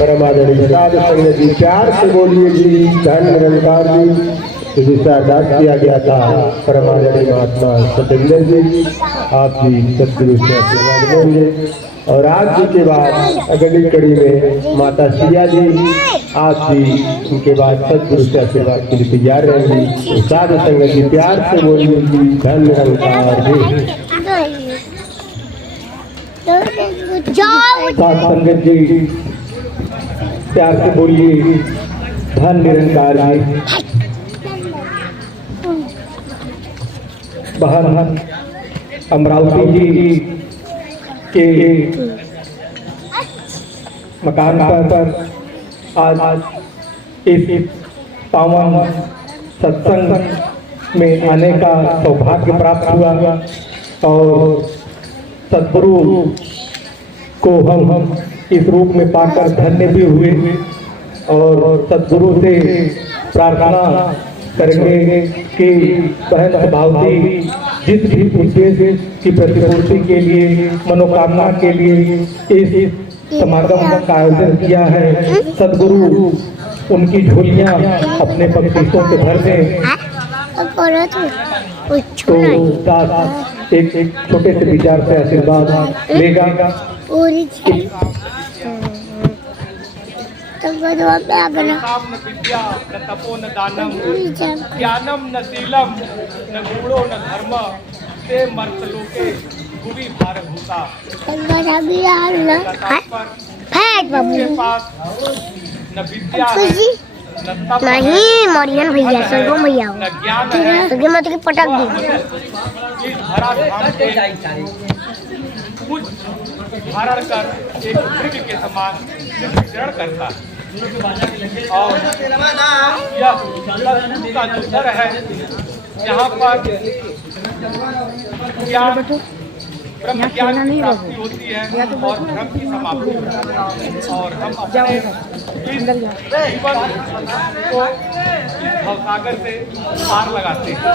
परमादरणीय साधु संगत जी प्यार से बोलिए जी धन निरंकार जी। जिसका अरदास किया गया था परमादरणीय महात्मा सतेंद्र जी, आप जी सतगुरु से आशीर्वाद लेंगे। और आज जी के बाद अगली कड़ी में माता सिया जी, आप जी उनके बाद सतगुरु से आशीर्वाद के लिए तैयार रहेंगी। साधु संगत जी प्यार से बोलिए जी धन निरंकार जी। साधु संगत जी प्यार से बोलिए धन निरंकार जी। बहन अमरावती जी के मकान पर आज इस पावन सत्संग में आने का सौभाग्य प्राप्त हुआ और सद्गुरु को हम इस रूप में पाकर धन्य भी हुए और सद्गुरु से प्रार्थना करेंगे कि बहन अभावती जिस भी उद्देश्य की प्रतिपूर्ति के लिए मनोकामना के लिए इस समागम का आयोजन किया है, सद्गुरु उनकी झोलियां अपने बख्शीशों से भर दें। तो एक छोटे से विचार से आशीर्वाद लेगा। ज्ञानम न शीलम न गुणो न धर्म ते मर्तलोके भुवि भारभूता। न विद्या नहीं मोरियन भैया सरगो भैया मत के पटक दी कुछ धारण कर एक मृग के समान विचरण करता है और यह सद्गुरु का जो दर है, यहाँ पर ज्ञान ब्रह्म ज्ञान की प्राप्ति होती है और धर्म की समाप्ति होती है और हम अपने इस जीवन को इस भवसागर से पार लगाते हैं।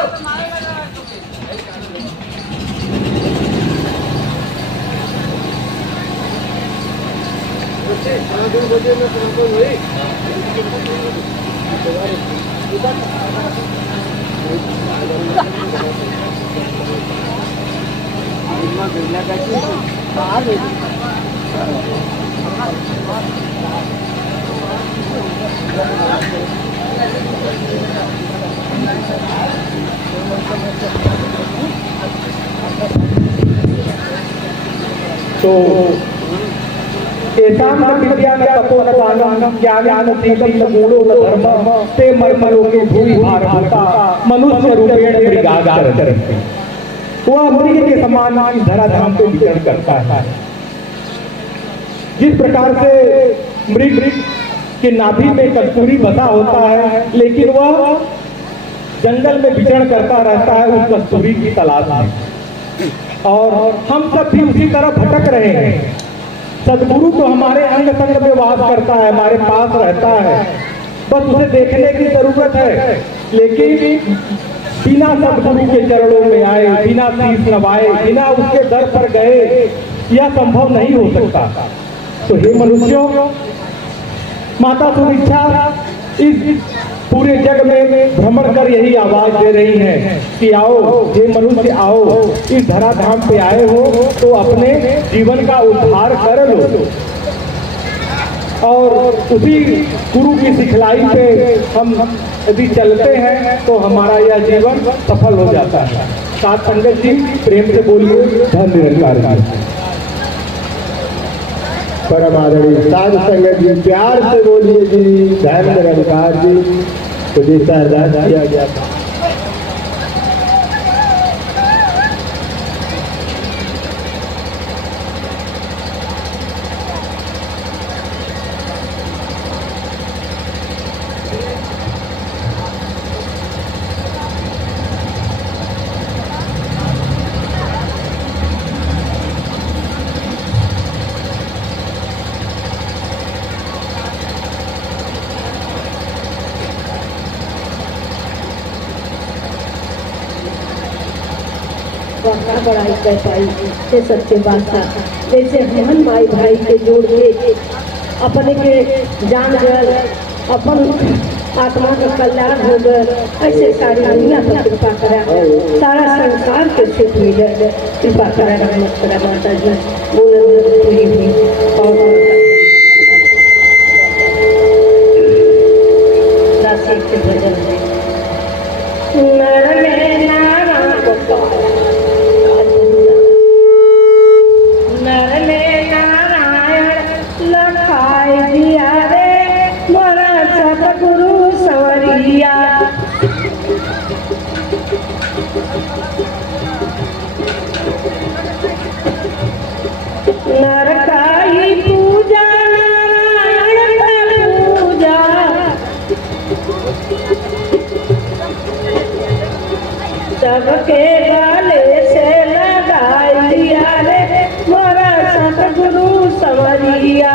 तो एताम विद्या न तपो न दानम ज्ञान न शीलम न गुणो न धर्म ते मर्मलोके भूमि भारभूता मनुष्य रूपेण मृगाकार। वह मृग के समान इस धराधाम पे विचरण करता है। जिस प्रकार से मृग के नाभि में कस्तूरी बसा होता है, लेकिन वह जंगल में विचरण करता रहता है उस कस्तूरी की तलाश में, और हम सब भी उसी तरह भटक रहे हैं। सद्गुरु तो हमारे अंग संग में वास करता है, हमारे पास रहता है, बस उसे देखने की जरूरत है। लेकिन बिना सद्गुरु के चरणों में आए, बिना शीश नवाए, बिना उसके दर पर गए, यह संभव नहीं हो सकता। तो हे मनुष्यों, माता सुभिक्षा इस पूरे जग में भ्रमण कर यही आवाज दे रही है कि आओ हे मनुष्य, आओ इस धराधाम पे आए हो तो अपने जीवन का उद्धार कर लो। और उसी गुरु की सिखलाई पे हम यदि चलते हैं तो हमारा यह जीवन सफल हो जाता है। साथ संगत जी प्रेम से बोलिए धन निरंकार जी। परमादरणीय साधु संगत जी प्यार से बोलिए जी धन निरंकार जी। तो जैसा अरदास किया गया था बड़ाई कर पाई से सच्चे बादशाह, जैसे हमन भाई भाई के जोड़ के अपने के जान गल, अपन आत्मा का कल्याण हो गए। ऐसे सारी दुनिया पर कृपा करा, सारा संसार के सुख मिले, कृपा करा, रहमत करा माता जी। पूरी हुई और राशि के भजन है। नर में नारायण नर में नारायण लखाई दिया रे मोरा सतगुरु सवरिया। नर का ही पूजा नारायण का पूजा, सबके गाले से लगाई दिया रे मोरा सतगुरु सवरिया।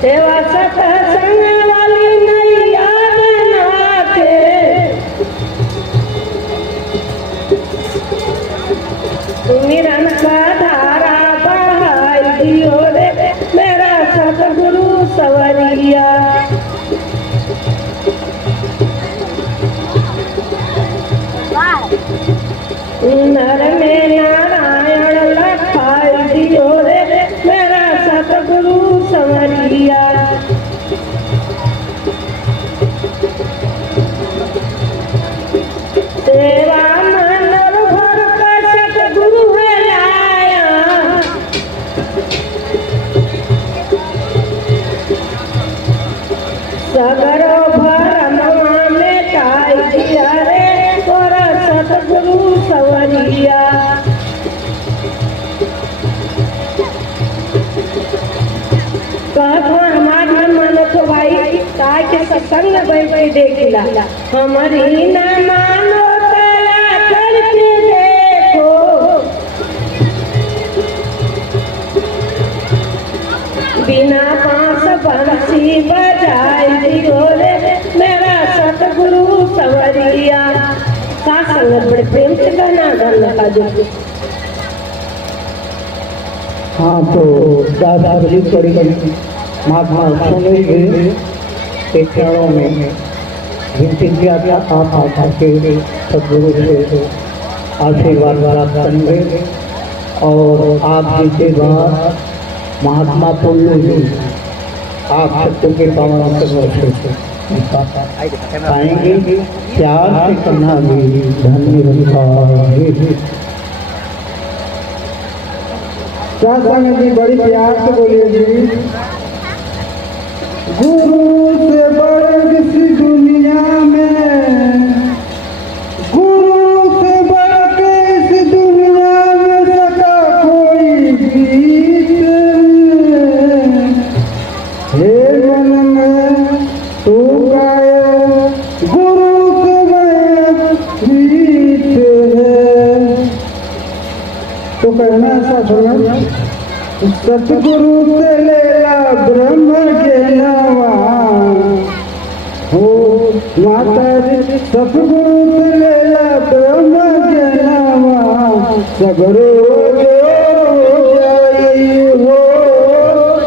सेवा सत्संग वाली नैया बना के, सुमिरन का धारा बहाई दियो रे मेरा सतगुरु सवरिया। नर में नारायण लखाई दियो रे मेरा सतगुरु सवरिया। सेवा मन भर का सतगुरु है आया, सगरो भरमवा में काई दिया रे तोरा सतगुरु सवरिया। हमार मन तो भाई ताय के सत्संग में बैठ के देखिला, हमारी न मानो तया करके देखो, बिना बांस बंसी बजाई दियो रे मेरा सतगुरु सवरिया। का संगत बड़े प्रेम से गाना गाना का जो। हाँ तो दादा बड़ी पड़ी महात्मा सुनेंगे एक क्षणों में विनती किया गया आप आकर के सदगुरु से आशीर्वाद वाला करेंगे और आप जिनके बाद महात्मा पुल्लू जी आप सबको के पावन से पाएंगे। प्यार से करना भी धन्यवाद। साधन जी बड़ी प्यार से बोलिए जी। गुरु से बड़ किसी दुनिया में, गुरु से बड़ के इस दुनिया में सका कोई गीत, हे मन में तू गाए गुरु के मैं गीत है। तो कहना ऐसा सुना, सतगुरु से लेला ब्रह्म ज्ञानवा हो माता जी, सतगुरु से लेला ब्रह्म ज्ञानवा सगरो जाई हो,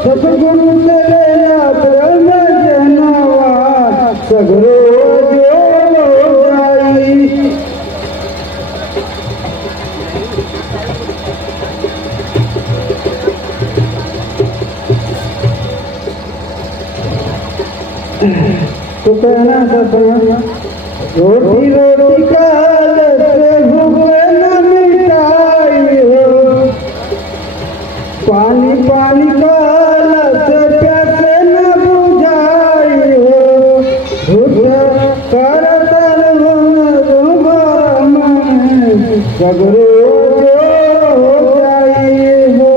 सतगुरु से लेला ब्रह्म ज्ञानवा सगरो जाई। तो कहना सपना, रोटी रोटी काल से भूख न मिटाई हो, पानी पानी काल से प्यासे न बुझाई हो, झूठ करतन सगरो हो जाई हो,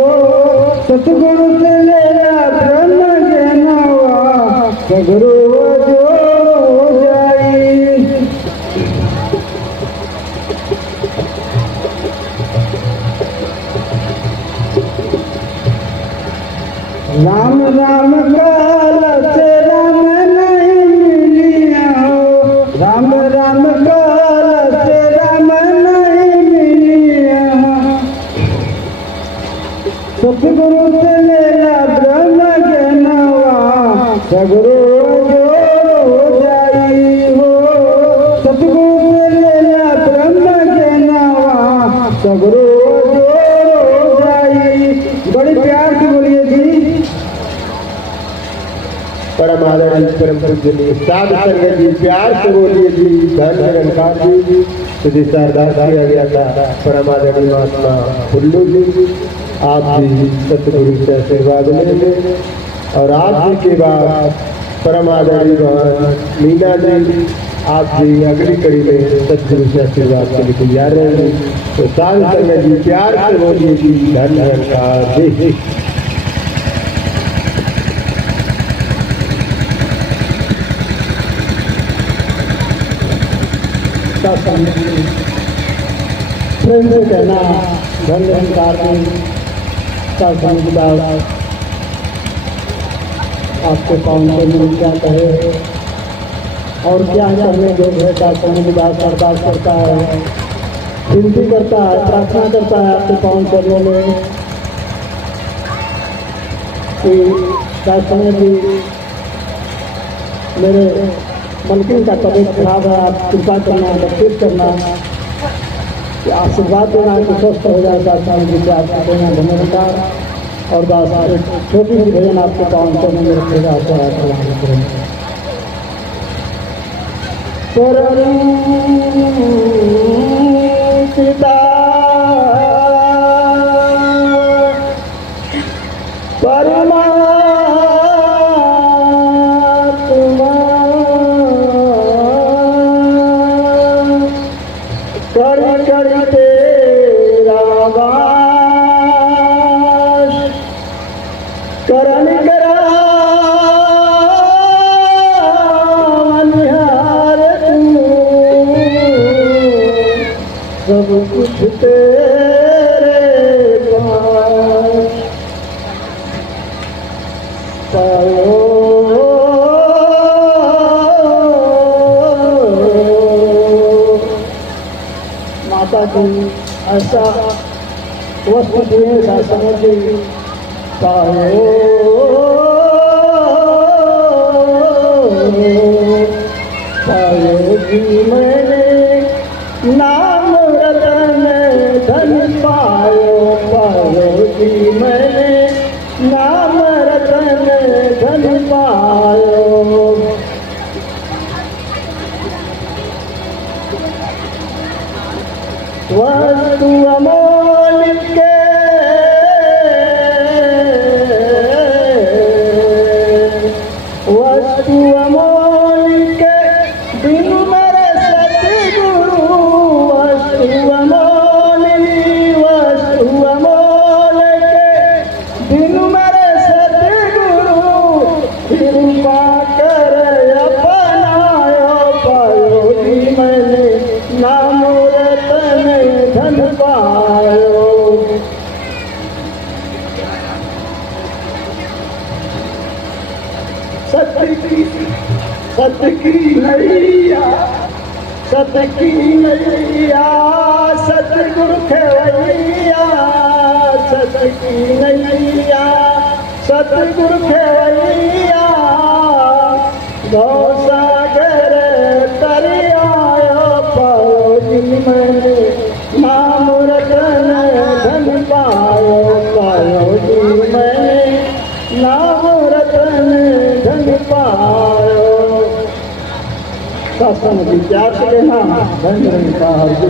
सतगुरु से लेला ब्रह्म ज्ञानवा सगरो राम राम काल से राम नहीं मिलिया हो, राम राम काल से राम नहीं मिलिया सतगुरु से लेला ब्रह्म ज्ञानवा सगरो जो जाई हो। सतगुरु से लेला ब्रह्म ज्ञानवा सगरो जो जाई। बड़ी प्यार से बोलिए जी। परम आदरणीय परम पूज्य साधु संगत जी, प्यार से बोलिए जी। धन निरंकार जी तुझे अरदास किया गया था। परम आदरणीय महात्मा फुल्लू जी, आप भी सतगुरु से आशीर्वाद लेंगे और आप जी के बाद परम आदरणीय मीना जी, आप भी अगली कड़ी में सतगुरु से आशीर्वाद के लिए तैयार रहेंगे। तो साधु संगत जी प्यार से बोलिए जी। धन निरंकार जी। प्रेम से कहना धन निरंकार का समुदाय आपके पाँव से मिल जाता है। और क्या करने जो का समुदाय अरदास करता है, विनती करता है, प्रार्थना करता है आपके पाँव चरणों में कि समय भी मेरे मलकिन का तबीयत खराब है, आप कृपा करना, बख्शीश करना, कि आशीर्वाद देना कि स्वस्थ हो जाए। दास जी आप देना धन्यवाद। और दास छोटी सी भजन आपके पाँव से में रखेगा। पिता परमा सब कुछ तेरे पास पायो। माता जी ऐसा वस्तु दिए शासन जी पायो। पायो जी मैंने नाम रतन धन पायो। पायो जी मैंने नाम रतन धन पायो। वस्तु अमोल के वस्तु अमोल के बिन मेरे सतगुरु। वस्तु अमोल के बिन मेरे सतगुरु। कृपा कर अपनायो। पायो जी मैंने नाम रतन धन पायो। सत्य की नैया सतकी नैया सतगुरु खेवैया। सतकी नैया सतगुरु खेवैया। गौ सागर तरियायो। पायो जी मैंने नाम रतन धन पायो। पायो जी मैंने नाम रतन धन पायो। शासन की प्यार से लेना धन निरंकार जी।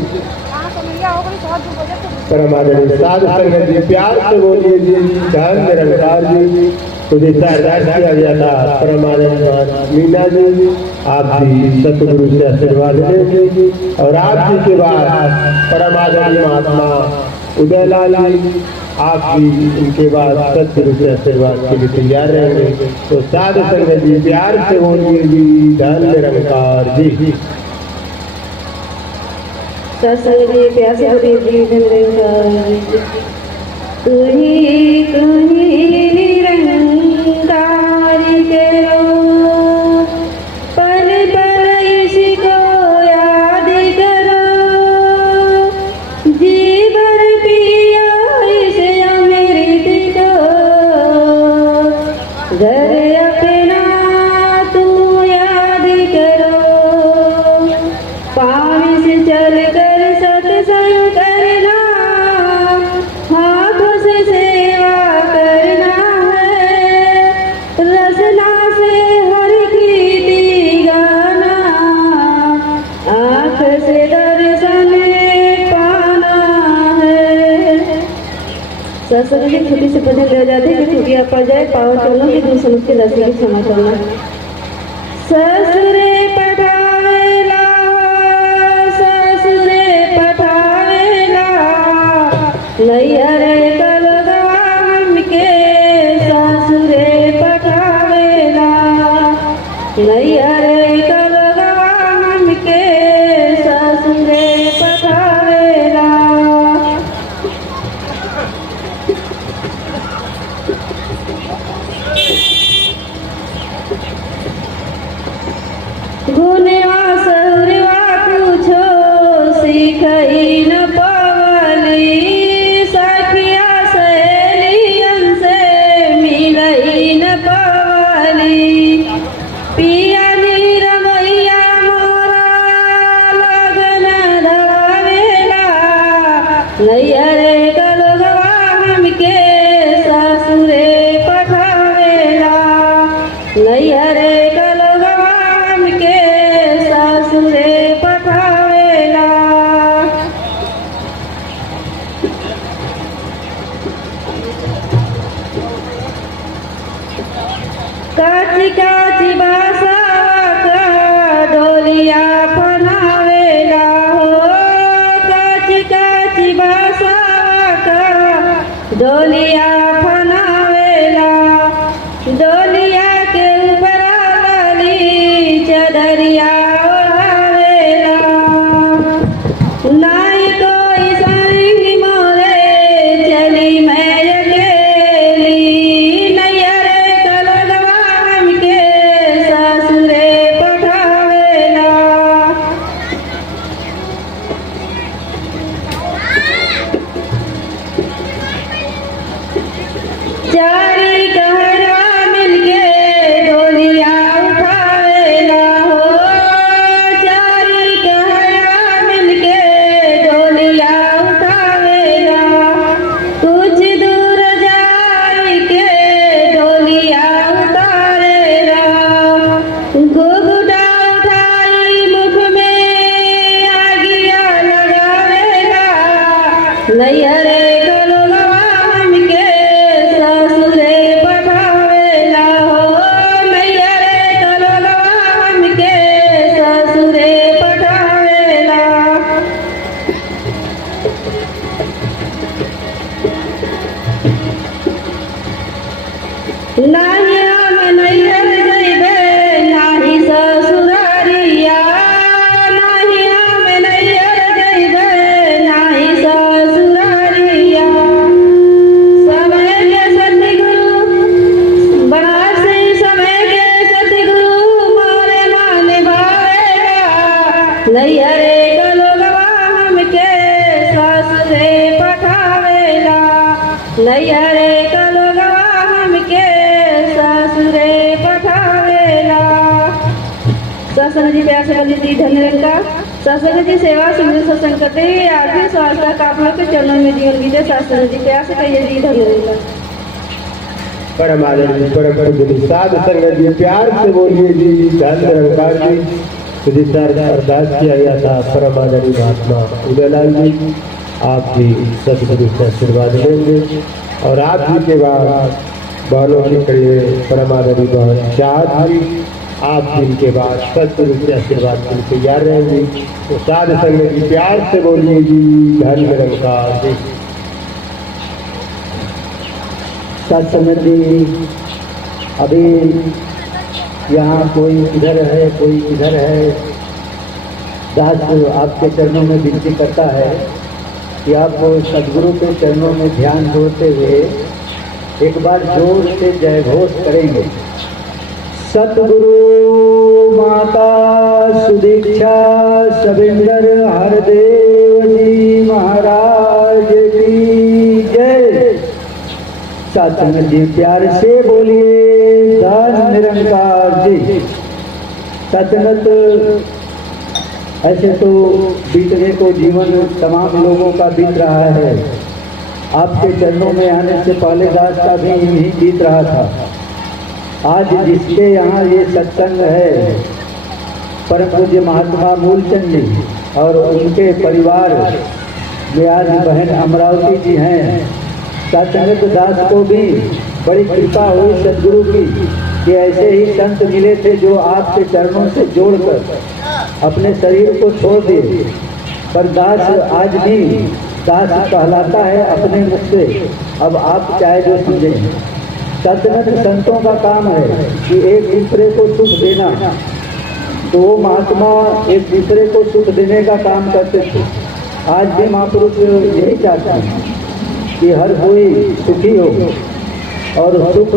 परम आदरणीय साधु संगत जी प्यार से बोलिए जी। धन निरंकार जी तुझे अरदास किया गया था। परम आदरणीय मीना जी, आप भी सतगुरु से आशीर्वाद लेंगे और आप जी के बाद परम आदरणीय महात्मा उदयलाल जी, आप भी इनके बाद सतगुरु से आशीर्वाद के लिए तैयार रहेंगे। तो साधु संगत जी प्यार से बोलिए जी। धन निरंकार जी। सत्संग प्यासे हरि जी धन निरंकार। तू ही निरंकार करो पल पल इसको याद करो। जीवन पिया इसे अमृत सरस्वती जी छोटी सी भजन ले जाते कि टूटिया पड़ जाए पावर चलो कि दूर समझ के दसी की क्षमा करना। ससुरे पठावेला ससुरे पठावेला नैहरे कलगवा हमके ससुरे पठावेला नैहरे कलगवा हमके ससुरे पठावेला। गुनवा सहुरवा पूछो सीखई न पवली सखिया सहेलियन से मिलई न पवली पिया नीरमैया मोरा लगन धरावेला नैहरे कलगवा हमके ससुरे पठावेला नैहरे कलगवा हमके ससुरे पठावेला। काची काची बासावा का डोलिया फनावेला हो काची काची बासावा का डोलिया फनावेला डोलिया के ऊपर लाली चदरिया ओढ़ावेला नाई कोई संग मोरे चली मैं अकेली नैहरे कलगवा हमके ससुरे पठावेला। चारी कहरवा मिलके डोलिया उठावेला हो चारी कहरवा मिलके डोलिया उठावेला कुछ दूर जाई के डोलिया उतारेला घुघुटा उठाई मुख में आगिया लगावेला नैहरे कलगवा हमके ससुरे पठावेला हो नैहरे कलगवा हमके ससुरे पठावेला। नाही हम नैहर जइबे नाही ससुरारिया नाही हम नैहर जइबे नाही ससुरारिया समय के सतगुरु बनारसी समय के सतगुरु मोरे मान भावेला नैहरे कलगवा हमके ससुरे पठावेला नैहरे कलगवा हमके ससुरे पठावेला। सत्संग जी प्यार से बंदी जी धन्यवाद का सत्संग जी सेवा सुंदर सत्संग करते हुए आखिरी स्वास्थ्य तक आप लोग के चरणों में जीवन बीते सत्संग जी प्यार से कहिए जी धन्यवाद। परम आदरणीय परम पूज्य साधु संगत जी प्यार से बोलिए जी धन निरंकार जी। तो जिस तरह अरदास किया गया था परम आदरणीय महात्मा उदयलाल जी आप भी सदगुरु से आशीर्वाद लेंगे और आप जी के बाद बहनों के करिए परम आदरणीय बहन चाहत जी आप जिनके बाद सदगुरु से आशीर्वाद के लिए तैयार रहेंगे। तो साधु संगत जी प्यार से बोलिए जी धन निरंकार जी। सत्संग जी अभी यहाँ कोई इधर है कोई इधर है दास आपके चरणों में विनती करता है कि आप सदगुरु के चरणों में ध्यान जोड़ते हुए एक बार जोर से जय घोष करेंगे। सतगुरु माता सुदीक्षा सविंदर हरदेव जी महाराज की जय। सत्संग जी प्यार से बोलिए धन निरंकार जी। सत्संगत ऐसे तो बीतने को जीवन तमाम लोगों का बीत रहा है। आपके चरणों में आने से पहले दास का भी यही बीत रहा था। आज जिसके यहाँ ये सत्संग है परम पूज्य महात्मा मूलचंद जी और उनके परिवार में आज बहन अमरावती जी हैं। सतनंद दास को भी बड़ी कृपा हुई सदगुरु की कि ऐसे ही संत मिले थे जो आपके चरणों से जोड़कर अपने शरीर को छोड़ दिए। पर दास आज भी दास कहलाता है अपने मुख से। अब आप चाहे जो समझें, सतनंद संतों का काम है कि एक दूसरे को सुख देना, तो वो महात्मा एक दूसरे को सुख देने का काम करते थे। आज भी महापुरुष यही चाहते हैं कि हर कोई सुखी हो, और सुख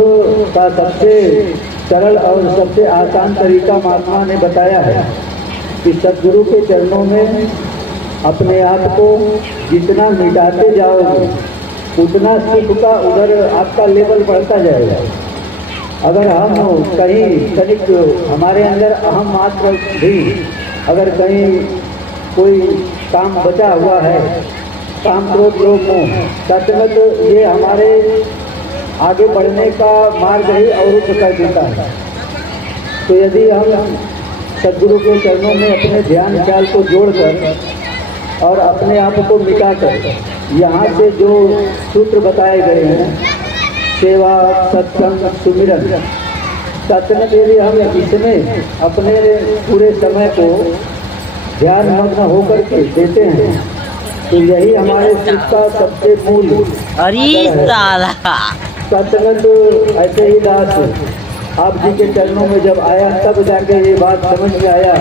का सबसे सरल और सबसे आसान तरीका महात्मा ने बताया है कि सदगुरु के चरणों में अपने आप को जितना मिटाते जाओगे उतना सुख का उधर आपका लेवल बढ़ता जाएगा। अगर हम कहीं तनिक हमारे अंदर अहम मात्र भी अगर कहीं कोई काम बचा हुआ है, काम क्रोध लोग सतनंद ये हमारे आगे बढ़ने का मार्ग ही अवरुद्ध कर देता है। तो यदि हम सदगुरु के चरणों में अपने ध्यान ख्याल को जोड़कर और अपने आप को मिटाकर यहाँ से जो सूत्र बताए गए हैं, सेवा सत्संग सुमिरन, सतनंद यदि हम इसमें अपने पूरे समय को ध्यान मग्न होकर के देते हैं तो यही हमारे सुख का सबसे मूल सतनंद। ऐसे ही दास आप जी के चरणों में जब आया तब जाके ये बात समझ में आया।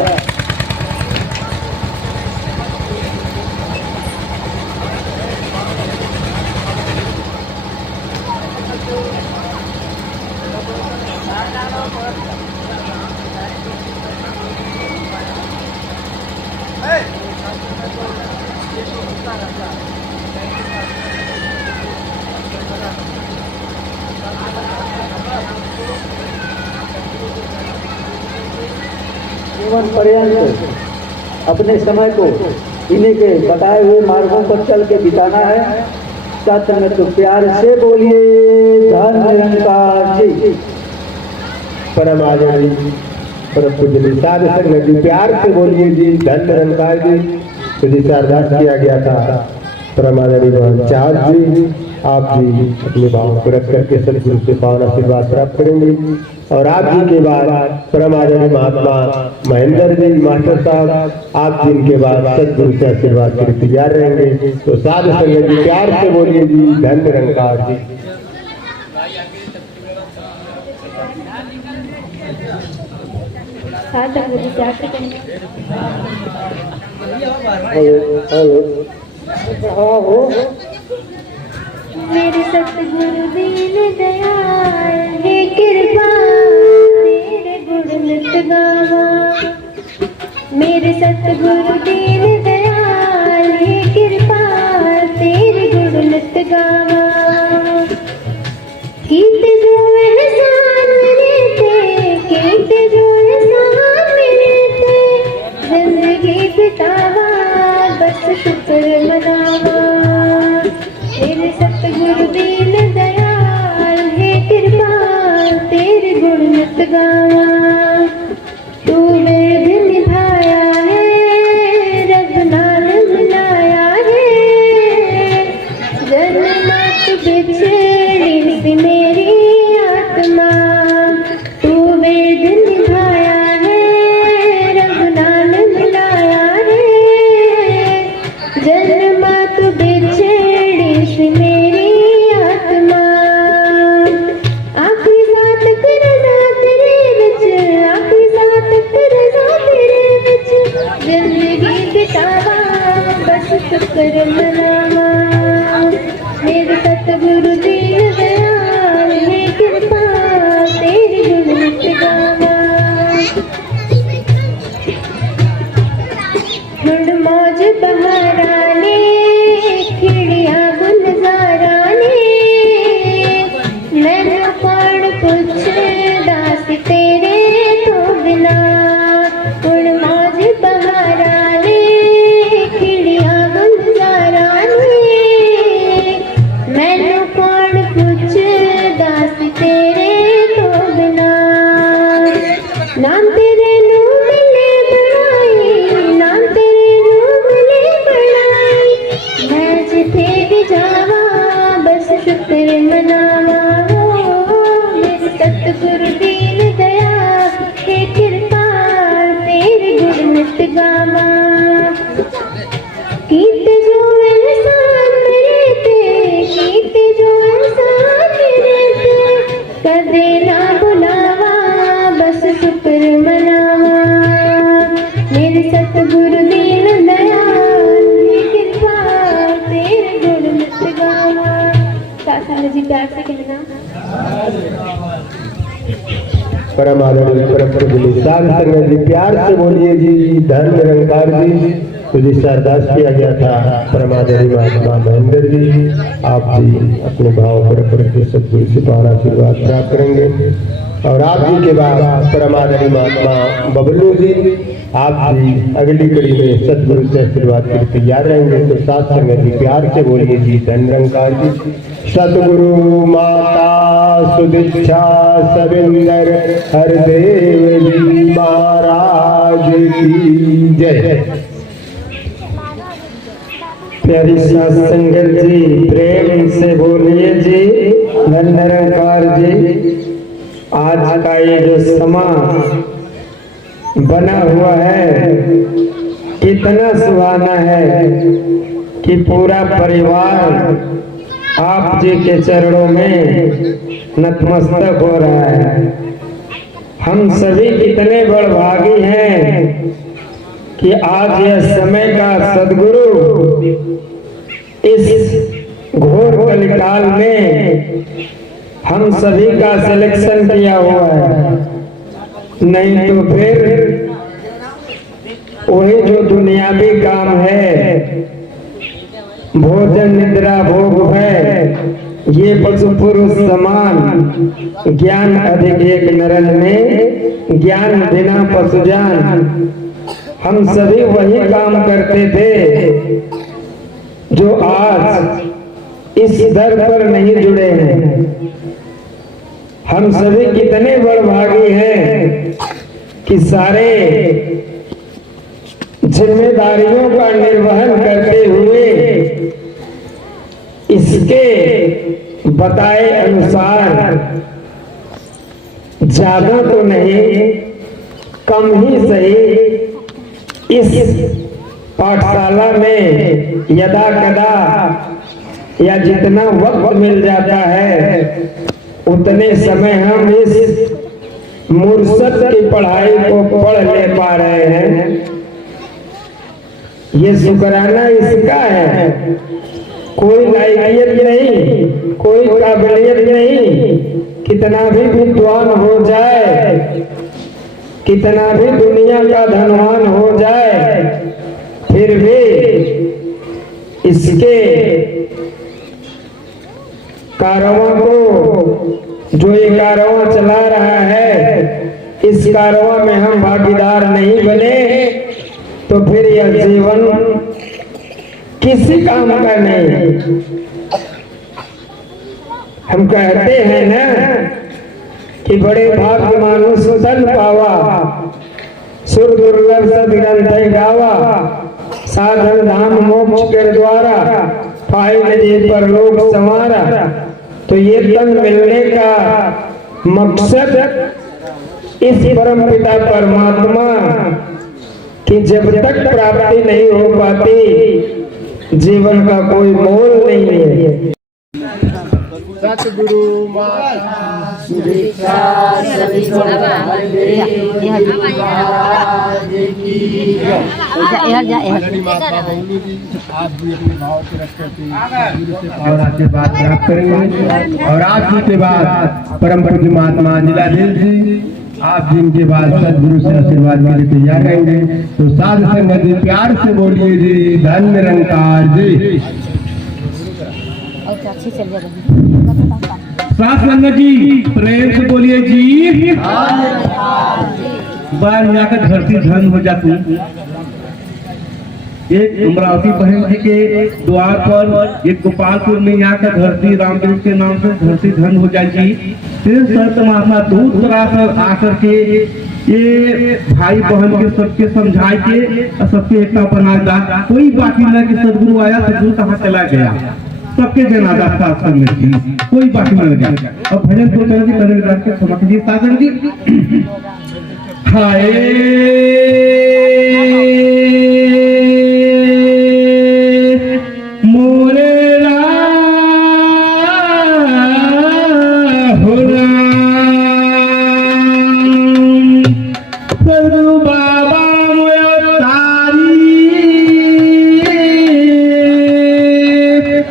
जीवन पर्यंत अपने समय को इन्हीं के बताए हुए मार्गों पर चल के बिताना है। सतनंद तो प्यार से बोलिए धन निरंकार जी। परम आदरणीय परम पूज्य साधु संगत जी, प्यार से बोलिए जी धन निरंकार जी। तो जिसे अरदास किया गया था परम आदरणीय चार जी, आप जी अपने भाव को रख करके सदगुरु से पावन आशीर्वाद प्राप्त करेंगे। और आप जी के बाद परम आदरणीय महात्मा महेंद्र जी मास्टर साहब, आप जिनके बाद सदगुरु से आशीर्वाद के तैयार रहेंगे। तो साधु संगत जी प्यार से बोलिए जी धन निरंकार जी। मेरे सतगुरु दीन दयाल हे कृपा तेरे गुण नित गावा। मेरे सतगुरु दीन दयाल हे कृपा तेरे गुण नित गावा। कीते जो एहसान मेरे ते, कीते जो एहसान मेरे ते, जिंदगी बितावा बस शुक्र मनावा। मेरे सतगुरु दीन दयाल हे कृपा तेरे गुण नित गावा। तू वेद निभाया है रघुनाथ मिलाया है, जन्मत बिछड़ी सी मेरी आत्मा। तू वेद निभाया है रघुनाथ मिलाया है, जन्मत बिछड़ी सी मेरी आत्मा। आखिरी बात कर ना तेरे साथ संगत जी प्यार से कहना। परम आदरणीय परम पूज्य साध संगत जी प्यार से बोलिए जी। धन निरंकार जी तो जिससे अरदास किया गया था परम आदरणीय महात्मा महेंद्र जी, आप जी अपने भाव पर सदगुरु से पावन आशीर्वाद प्राप्त करेंगे। और आप जी के बाद परम आदरणीय महात्मा बबलू जी, आप जी अगली कड़ी में सदगुरु से आशीर्वाद के लिए तैयार रहेंगे। तो साथ संगत जी प्यार से बोलिए जी। धन निरंकार जी। सतगुरु माता सुदीक्षा सविंदर हरदेव जी महाराज की जय। प्यारी साध संगत जी प्रेम से बोलिए जी। धन निरंकार जी। आज का ये जो समा बना हुआ है कितना सुहाना है कि पूरा परिवार आप जी के चरणों में नतमस्तक हो रहा है। हम सभी कितने बड़भागी हैं कि आज यह समय का सदगुरु इस घोर कलिकाल में हम सभी का सिलेक्शन किया हुआ है। नहीं तो फिर वही जो दुनियावी काम है, भोजन निद्रा भोग है, ये पशु पुरुष समान, ज्ञान अधिक एक नरन में, ज्ञान बिना पशु जान। हम सभी वही काम करते थे जो आज इस दर पर नहीं जुड़े हैं। हम सभी कितने बड़भागी हैं कि सारे जिम्मेदारियों का निर्वहन करते हुए इसके बताए अनुसार ज्यादा तो नहीं कम ही सही इस पाठशाला में यदा कदा या जितना वक्त मिल जाता है उतने समय हम इस मुर्शद की पढ़ाई को पढ़ ले पा रहे हैं। ये शुक्राना इसका है। कोई लायकियत नहीं, कोई काबिलियत नहीं, कितना भी विद्वान हो जाए, कितना भी दुनिया का धनवान हो जाए, फिर भी इसके कारवां को जो ये कारवां चला रहा है, इस कारवां में हम भागीदार नहीं बने तो फिर यह जीवन किसी काम का नहीं। हम कहते हैं ना कि बड़े भाग्य मानुष तन पावा, सुर दुर्लभ सदग्रंथ गावा, साधन धाम मोक्ष के द्वारा पाई नदी पर लोग समारा। तो ये तन मिलने का मकसद इस परम पिता परमात्मा की जब तक प्राप्ति नहीं हो पाती जीवन का कोई मोल नहीं है। सतगुरु माता सुदीक्षा आप भी अपने भाव से रख करके और आशीर्वाद प्राप्त करेंगे। और आप जी के बाद परम पूज्य महात्मा जिलाधीश जी, आप जिनके बाद सदगुरु से आशीर्वाद के लिए तैयार रहेंगे। तो साध संगत जी प्यार से बोलिए जी। धन निरंकार जी। साथ संगत जी प्रेम से बोलिए जी। बार यहाँ का धरती धन हो जाती। एक अमरावती बहन जी के द्वार पर एक गोपालपुर में यहाँ का धरती रामदेव के नाम से धरती धन हो जाएगी। फिर संत महात्मा दूर दराज आकर के ये भाई बहन के सबके समझाए के सबके एकता बनाएगा। कोई बाकी न कि सदगुरु आया, सदगुरु कहाँ चला गया, सबके जनाजा साथ संग थी, कोई बाकी न लगा। अब भजन को चल जी बने रात के समझ जी साधन जी। हाय मोरे सदगुरु बाबा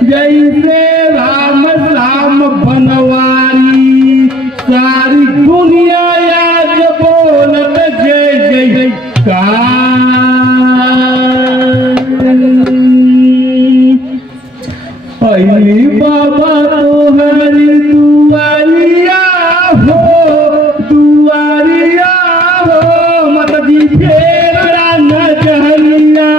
जैसे राम अली बाबा तोहरी दुआरिया हो, दुआरिया हो, मत जी फेर नजरिया।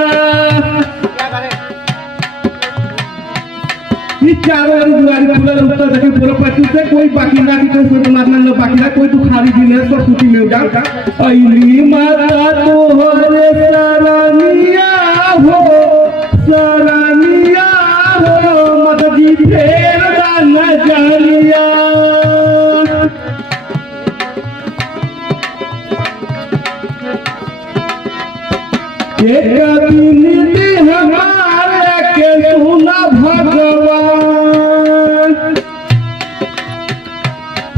ये चारों दुआरी खुलल उत्तर देखी पूरा पति से कोई बाकी ना कि कोई परमात्मा न बाकी ना कोई तू खाली दिन है सब सूची में जा। अली माता तोहरे सरनिया हो, सरनिया हो, मत जी फेर नजरिया। एक बिनती हमारे के सुना भगवान,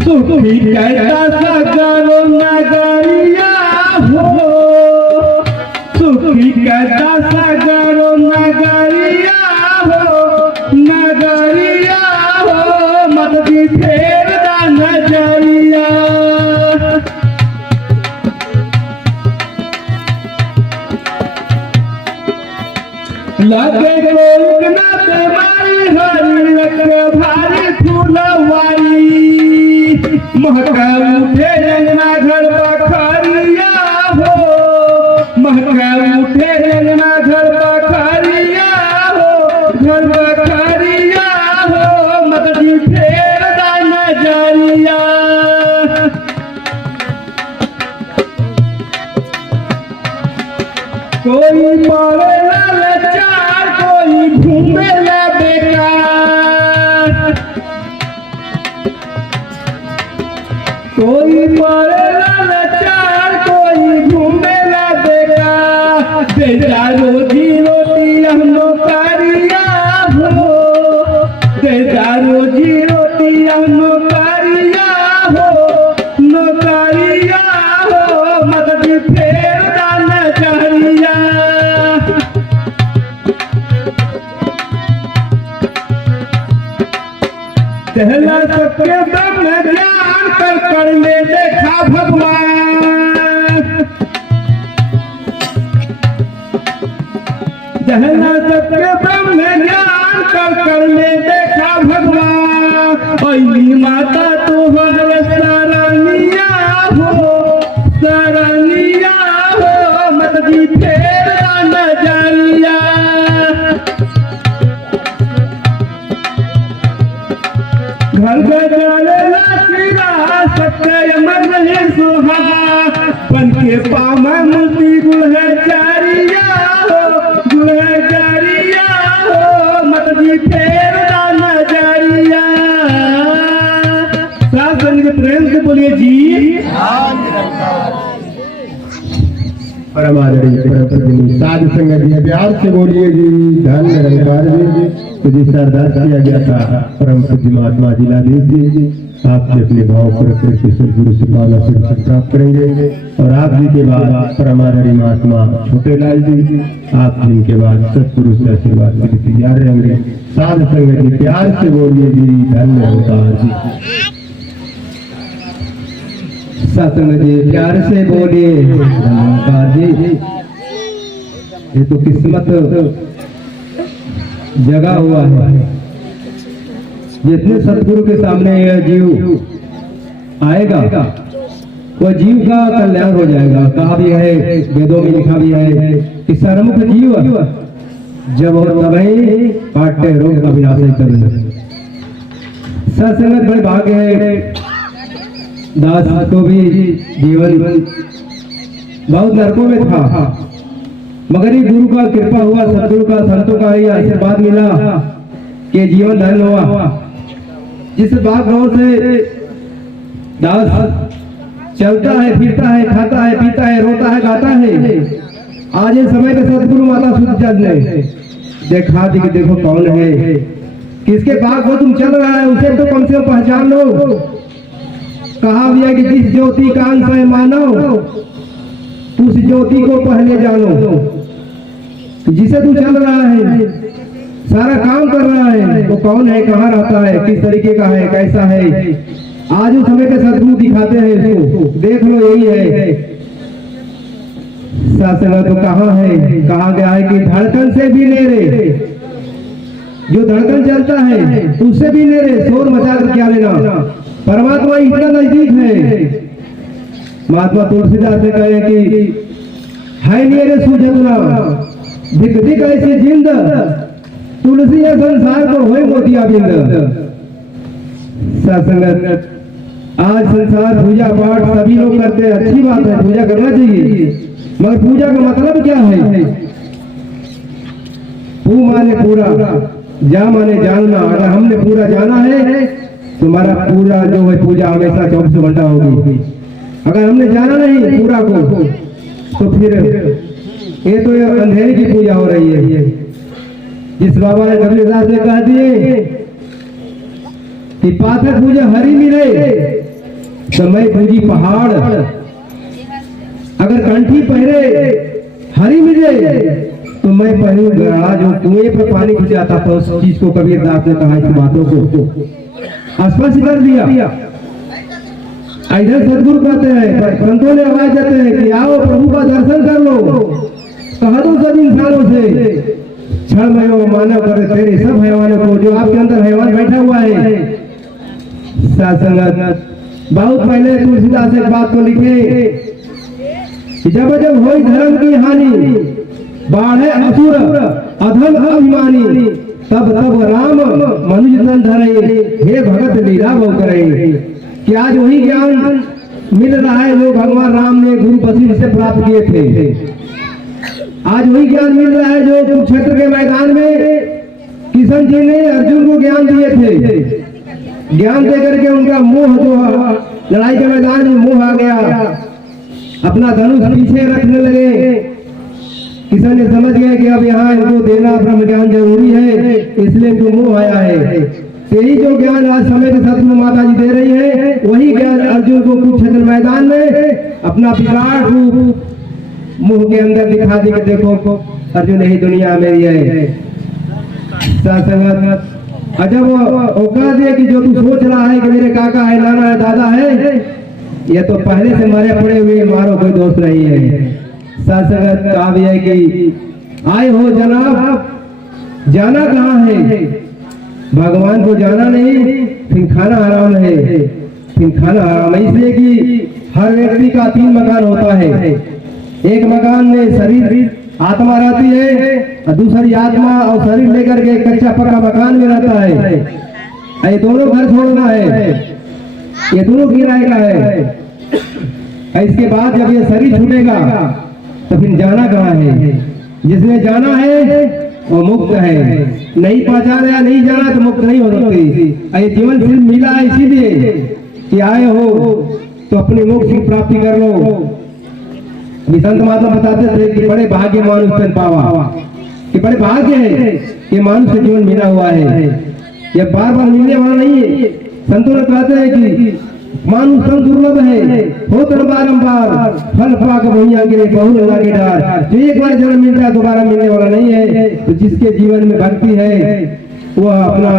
सुखी कैसा सगरो नगरिया हो, सुखी कैसा सगरो नगरिया हो, नगरिया हो, मत भी फेर नजरिया। लगे लोग न तुम्हारी हरी लग भारी फूलवारी, महका उठे रंगना घर पखरिया हो, महका उठे रंगना घर पखरिया हो, घर पखरिया हो, मत जी फेर नजरिया। कोई पावे लाचार, कोई घूमे ला बेकार, कोई पावे लाचार, कोई घूमे ला बेकार। बेटा रोजी रोटी हम नौकरिया हो, बेटा रोजी रोटी हम नौकरिया हो, नौकरिया हो, मत जी फेर नजरिया। कहला सबके ब्रह्म ज्ञान कर कर में देखा भगवान, कहला सबके ब्रह्म ज्ञान कर कर में देखा भगवान। अली माता तोहर सरनिया हो, सरनिया हो, मत जी फेर नजरिया। घर बजाले लाचिरा सत्य अमर रहे सुहा, बन के पामा मूर्ति गुलहचारिया हो, गुलहचारिया हो, मत जी फेर नजरिया। साथ संग प्रेम से बोलिए जी। परमादरणीय परम पूजनीय साधु संगत जी प्यार से बोलिए जी, धन निरंकार जी। तो जिस अरदास किया गया था परम पूज्य महात्मा जिलाधीश जी, आपसे अपने भाव पर करके सदगुरु से माला दर्शन प्राप्त करेंगे। और आप जी के बाद परमादरणीय महात्मा छोटे लाल जी, आप जिनके बाद सतगुरु से आशीर्वाद के लिए तैयार रहेंगे। साधु संगत जी प्यार से बोलिए जी, धन निरंकार जी। सत्संग जी प्यार से बोलिए धन्यवाद जी। ये तो किस्मत जगा हुआ है, जितने सतगुरु के सामने यह जीव आएगा वह जीव का कल्याण हो जाएगा। कहा भी है, वेदों में लिखा भी है कि सर्वमुख जीव जब हो तभी काटे रोग का विनाश करेंगे। सत्संगत बड़े भाग्य है, दास को भी जीवन बहुत नरकों में था, मगर ये गुरु का कृपा हुआ, सतगुरु का संतों का ही आशीर्वाद मिला कि जीवन धन्य हुआ। जिस बागगांव से दास चलता है, फिरता है, खाता है, पीता है, रोता है, गाता है, आज ये समय के सतगुरु माता सुखचंद ने देखा दी कि देखो कौन है, किसके बाग को तुम चल रहा है, उसे तो कम से कम पहचान लो। कहा भी है कि जिस ज्योति का अंश है मानव, उस ज्योति को पहले जानो। जिसे तू चल रहा है, सारा काम कर रहा है, वो कौन है, कहाँ रहता है, किस तरीके का है, कैसा है, आज उस समय के सदगुरु दिखाते हैं इसको, देख लो यही है। शासन तो कहाँ है, कहा गया है कि धड़कन से भी ले रे, जो धड़कन चलता है उससे भी ले रहे, शोर मचा कर क्या लेना, परमात्मा इतना नजदीक है। महात्मा तुलसीदास ने कहे कि है मेरे सुजतना दिख दिख ऐसी जिंद, तुलसी है संसार को होए मोतिया बिंद। सत्संगत, आज संसार पूजा पाठ सभी लोग करते हैं, अच्छी बात है, पूजा करना चाहिए, मगर पूजा का मतलब क्या है? पू माने पूरा, जा माने जानना। अगर हमने पूरा जाना है तो हमारा पूरा जो है पूजा हमेशा 24 घंटा होगी। अगर हमने जाना नहीं पूरा को तो फिर ये तो अंधेरे की पूजा हो रही है। जिस बाबा ने कबीरदास ने कह दिए कि पाथर पूजा हरी मिले तो मैं पूजी पहाड़, अगर कंठी पहरे हरी मिले तो मैं पहनू गड़ा जो कुएं पर पानी खिंचाता था। उस चीज को कबीरदास ने कहा, इस बातों को स्पष्ट कर दिया। इधर सदगुरु कहते हैं, संतों ने आवाज देते हैं कि आओ प्रभु का दर्शन कर लो। कहा दो सब इंसानों से क्षण में मानव करे तेरे सब हैवानों को, जो आपके अंदर हैवान बैठा हुआ है। सत्संगत, बहुत पहले तुलसीदास एक बात को लिखे कि जब जब हो धर्म की हानि, बाढ़े असुर अधम अभिमानी, तब तब राम मनुष्य तन धरे, हे भगत लीला वो करे। कि आज वही ज्ञान मिल रहा है जो भगवान राम ने गुरु वशिष्ठ से प्राप्त किए थे। आज वही ज्ञान मिल रहा है जो कुरुक्षेत्र के मैदान में किशन जी ने अर्जुन को ज्ञान दिए थे। ज्ञान देकर के उनका मुंह जो लड़ाई के मैदान में मुंह आ गया, अपना धनुष पीछे रखने लगे। किशन ने समझ गए कि अब यहाँ इनको देना ब्रह्म ज्ञान जरूरी है, इसलिए इनको मुंह आया है। यही जो ज्ञान आज समय के सतगुरु माता जी दे रही है, वही ज्ञान अर्जुन को कुरुक्षेत्र मैदान में अपना विराट रूप मुंह के अंदर दिखा दी कि देखो अर्जुन यही दुनिया मेरी है। जब वो कह दिया कि जो तू सोच रहा है कि मेरे काका है, नाना है, दादा है, ये तो पहले से मरे पड़े हुए, मारो कोई दोस्त नहीं है। सत्संगत कहा भी है कि आए हो जनाब, जाना कहाँ है? भगवान को जाना नहीं, फिर खाना हराम है, फिर खाना हराम है। इसलिए कि हर व्यक्ति का 3 मकान होता है। एक मकान में शरीर आत्मा रहती है, और दूसरी आत्मा और शरीर लेकर के कच्चा पक्का मकान में रहता है। ये दोनों घर छोड़ना है, ये दोनों किराए का है। इसके बाद जब ये शरीर छूटेगा तो फिर जाना कहाँ है? जिसने जाना है वो मुक्त है, नहीं पहुंचा रहा, नहीं जाना तो मुक्त नहीं हो सकती। ये जीवन सिर्फ मिला है इसीलिए कि आए हो तो अपनी मोक्ष की प्राप्ति कर लो। संत महात्मा बताते थे कि बड़े भाग्य मानुष तन पावा, कि बड़े भाग्य है कि मानुष का जीवन मिला हुआ है, यह बार बार मिलने वाला नहीं है। संतों ने कहते हैं कि मानुष तन दुर्लभ है, हो तर बारंबार फल पाक भैया गिरे बहु लागे डार। जो एक बार जन्म मिल रहा है दोबारा मिलने वाला नहीं है। तो जिसके जीवन में भक्ति है वह अपना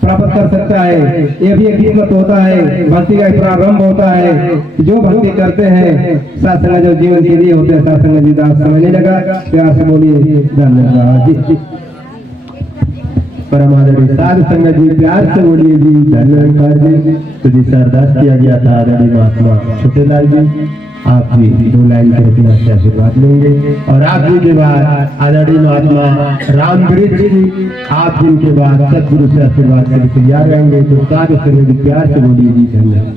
प्राप्त कर सकता है। ये भी एक किस्मत होता है, भक्ति का एक प्रारंभ होता है। जो भक्ति करते हैं सत्संग जो जीवन के लिए होते हैं, सत्संग जी दास समझने लगा। प्यार से बोलिए धन्यवाद जी। परमादरणीय साधु संगत जी, प्यार से बोलिए जी धन्यवाद जी। तो जी अरदास किया गया था आदरणीय महात्मा छोटेलाल जी, आप भी 2 लाइन के रचना से आशीर्वाद लेंगे। और आप जी के बाद आदरणीय महात्मा राम वृक्ष जी, आप जिनके बाद सदगुरु से आशीर्वाद के लिए तैयार रहेंगे। तो साधु संगत जी, प्यार से बोलिए जी धन्यवाद।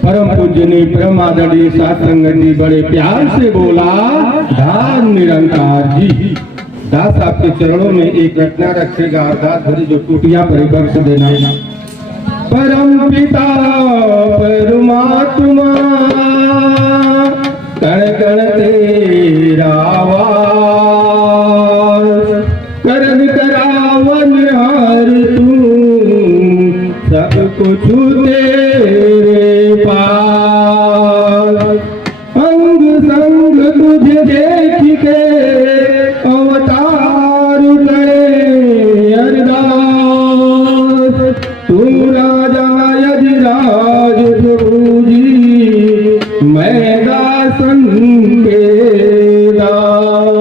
परम पूजनीय परम आदरणीय सत्संगत जी बड़े प्यार से बोला धाम निरंकार जी। दास आपके चरणों में एक रचना रखेगा, अरदास भरी जो टूटिया परिवर्ष देना। परम पिता परमात्मा कण कण तेरा वास, करन करावन हर तू सब कुछ तेरे पास। अंग संग तुझे देख के अवतार करे अरदास। तू राजा यधिराज प्रभु जी, मैं दासन के दास।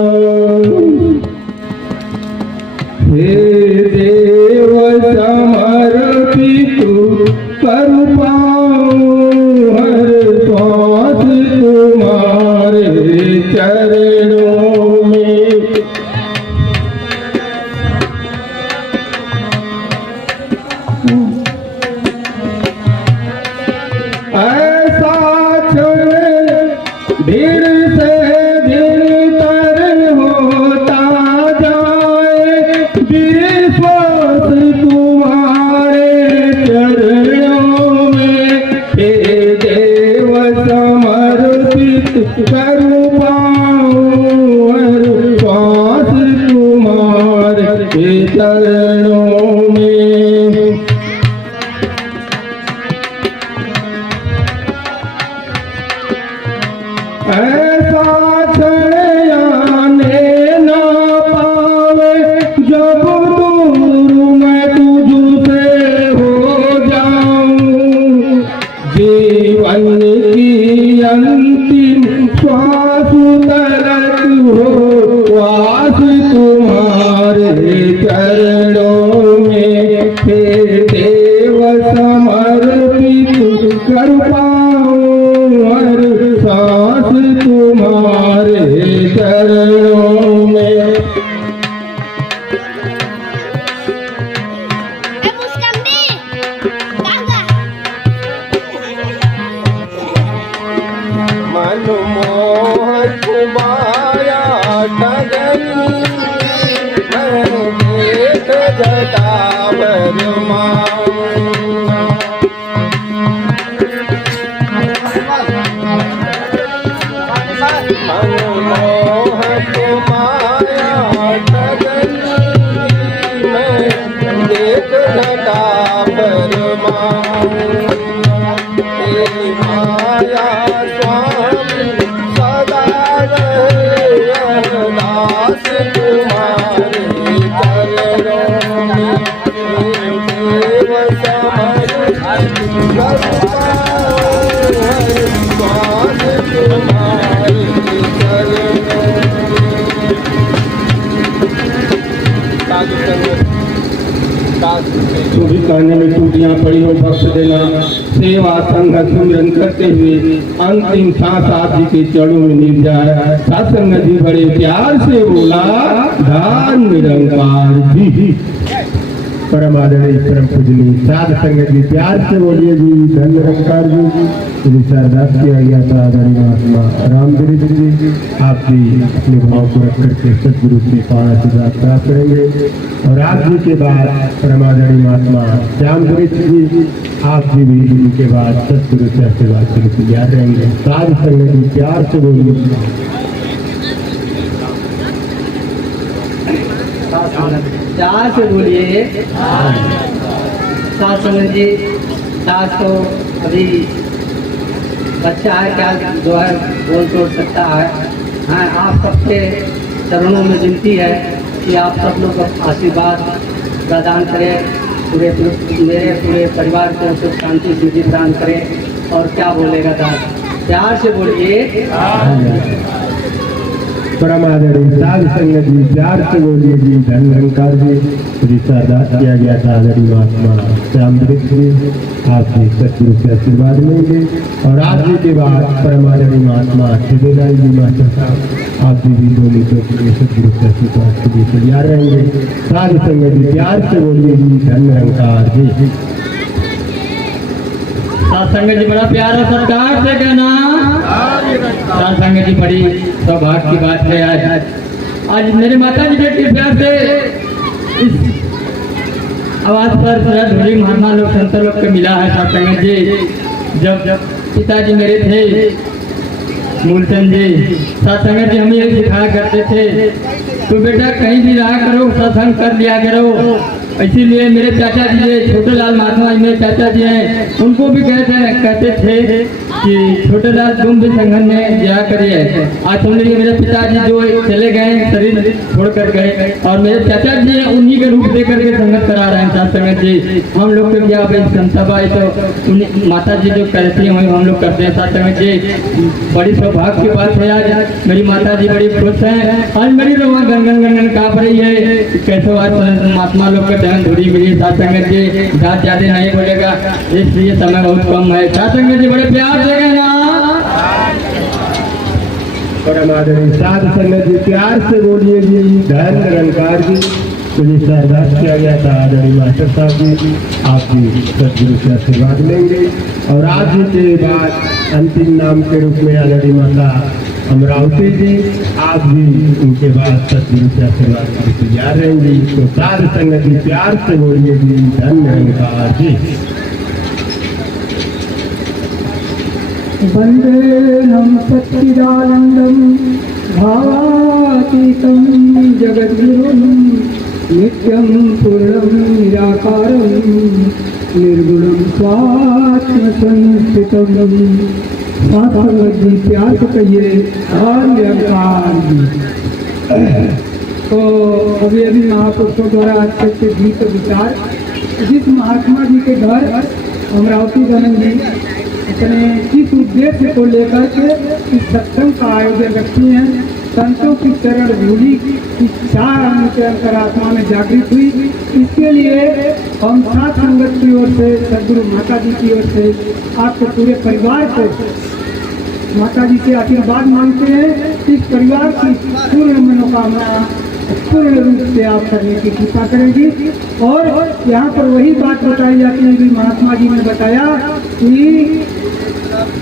विश्वास तुम्हारे चरणों में हे देव समर्पित करूं पाऊं श्वास तुम्हारे चरणों में। ऐसा क्षण आने न पावे जब दूर मैं तुझसे हो जाऊं, जीवन की अंतिम श्वास तलक हो श्वास तुम्हारे चरणों में हे देव समर्पित कर पाऊं हर सांस तुम्हारे चरणों में। मनमोहन कुमाया ठगन देख जटा मनमोहन कुमाया ठगन देख जटा माया स्वामी सदा दास तुम्हारे चरणों में देव समर्पित श्वास तुम्हारे भी कहने में टूटियां पड़ी हो बख्श देना। सेवा संग सुमिरन करते हुए अंतिम सांस आप जी के चरणों में मिल जाए। सत्संग जी बड़े प्यार से बोला धान निरंकार जी। परम आदरणीय परम पूजनीय साध संगत जी प्यार से बोलिए जी धन निरंकार जी। श्री सरदास किया गया था आदरणीय महात्मा रामगिरी जी। आप भी अपने भाव को रख करके सदगुरु से पारा आशीर्वाद प्राप्त करेंगे। और आप जी के बाद परम आदरणीय महात्मा श्यामगिरी जी आप जी भी उनके बाद सदगुरु से आशीर्वाद के लिए तैयार रहेंगे। साध संगत जी प्यार से बोलिए प्यार से बोलिए। साथ संगत जी सास तो अभी बच्चा है, क्या जो है बोल तोड़ सकता है। हाँ, आप सबके चरणों में विनती है कि आप सब लोग आशीर्वाद प्रदान करें, पूरे मेरे पूरे परिवार को सुख शांति सिद्धि प्रदान करें। और क्या बोलेगा दास, प्यार से बोलिए। परम आदरणीय साध संगत जी प्यार से बोलिए जी धन निरंकार जी। श्री सरदास किया गया था आदरणीय महात्मा श्यामगिरी जी। आप जी सतगुरु से आशीर्वाद लेंगे। और आप जी के बाद परम आदरणीय महात्मा शिवेलाल जी मास्टर साहब आप जी भी दोनों के सतगुरु से आशीर्वाद के लिए तैयार रहेंगे। साध संगत जी प्यार से बोलिए जी धन निरंकार जी। सत्संग जी बड़ा प्यारा सत्कार से कहना। सत्संग जी बड़ी सौभाग्य की बात है। आज मेरे माता जी के प्यार से इस आवाज पर धूली महात्मा लोग संत लोग को मिला है। सत्संग जी जब पिताजी मेरे थे मूलचंद जी, सत्संग जी हमें ये सिखाया करते थे तो बेटा कहीं भी रहा करो सत्संग कर लिया करो। इसीलिए मेरे चाचा जी छोटे लाल महात्मा जी मेरे चाचा जी हैं, उनको भी कहते थे कि छोटे लाल तुम भी संगठन में जाया करिए। आज सुन लीजिए मेरे पिताजी जो चले गए, शरीर छोड़ कर गए, और मेरे चाचा जी उन्हीं के रूप दे करके संगत करा रहे हैं। साथ संगत जी हम लोग को क्या भाई संतभा तो माता जी जो करती हैं वही हम लोग करते हैं। साथ संगत जी बड़ी सौभाग्य की बात है। आज मेरी माता जी बड़ी खुश हैं। आज मेरी रोआ गनगन गनगन काँप रही है। कैसे आज महात्मा लोग का ध्यान धुरी मिली। साथ संगत जी बात ज्यादा नहीं बोलेगा इसलिए समय बहुत कम है। साथ संगत जी बड़े प्यार से कहना। परम आदरणीय साध संगत जी प्यार से बोलिए जी धन निरंकार जी। श्री सरदास किया गया था आदरणीय मास्टर साहब जी। आप भी सदगुरु से आशीर्वाद लेंगे। और आज जी के बाद अंतिम नाम के रूप में आदरणीय माता अमरावती जी, आप भी उनके बाद सतगुरु से आशीर्वाद के तैयार रहेंगी। तो साध संगत जी प्यार से बोलिए जी धन्य निरंकार जी। वंदेहम सच्चिदानंदम भावातीतं जगद्गुरुं नित्यं पूर्णं निराकारं निर्गुणं स्वात्म संस्थितं। साधुगत जी प्यार से कहिए निरंकार जी। तो अभी महापुरुषों द्वारा अच्छे गीत विचार जिस महात्मा जी के घर अमरावती गणन जी अपने इस उद्देश्य को लेकर के इस सत्संग का आयोजन रखती हैं, संतों की चरण धूलि इच्छा उनके अंतरात्मा में जागृत हुई। इसके लिए हम साथ संगत की ओर से, सदगुरु माता जी की ओर से आपके पूरे परिवार को माता जी से आशीर्वाद मांगते हैं। इस परिवार की पूर्ण मनोकामना पूर्ण रूप से आप करने की कृपा करेंगी। और यहाँ पर वही बात बताई जाती है कि महात्मा जी ने बताया कि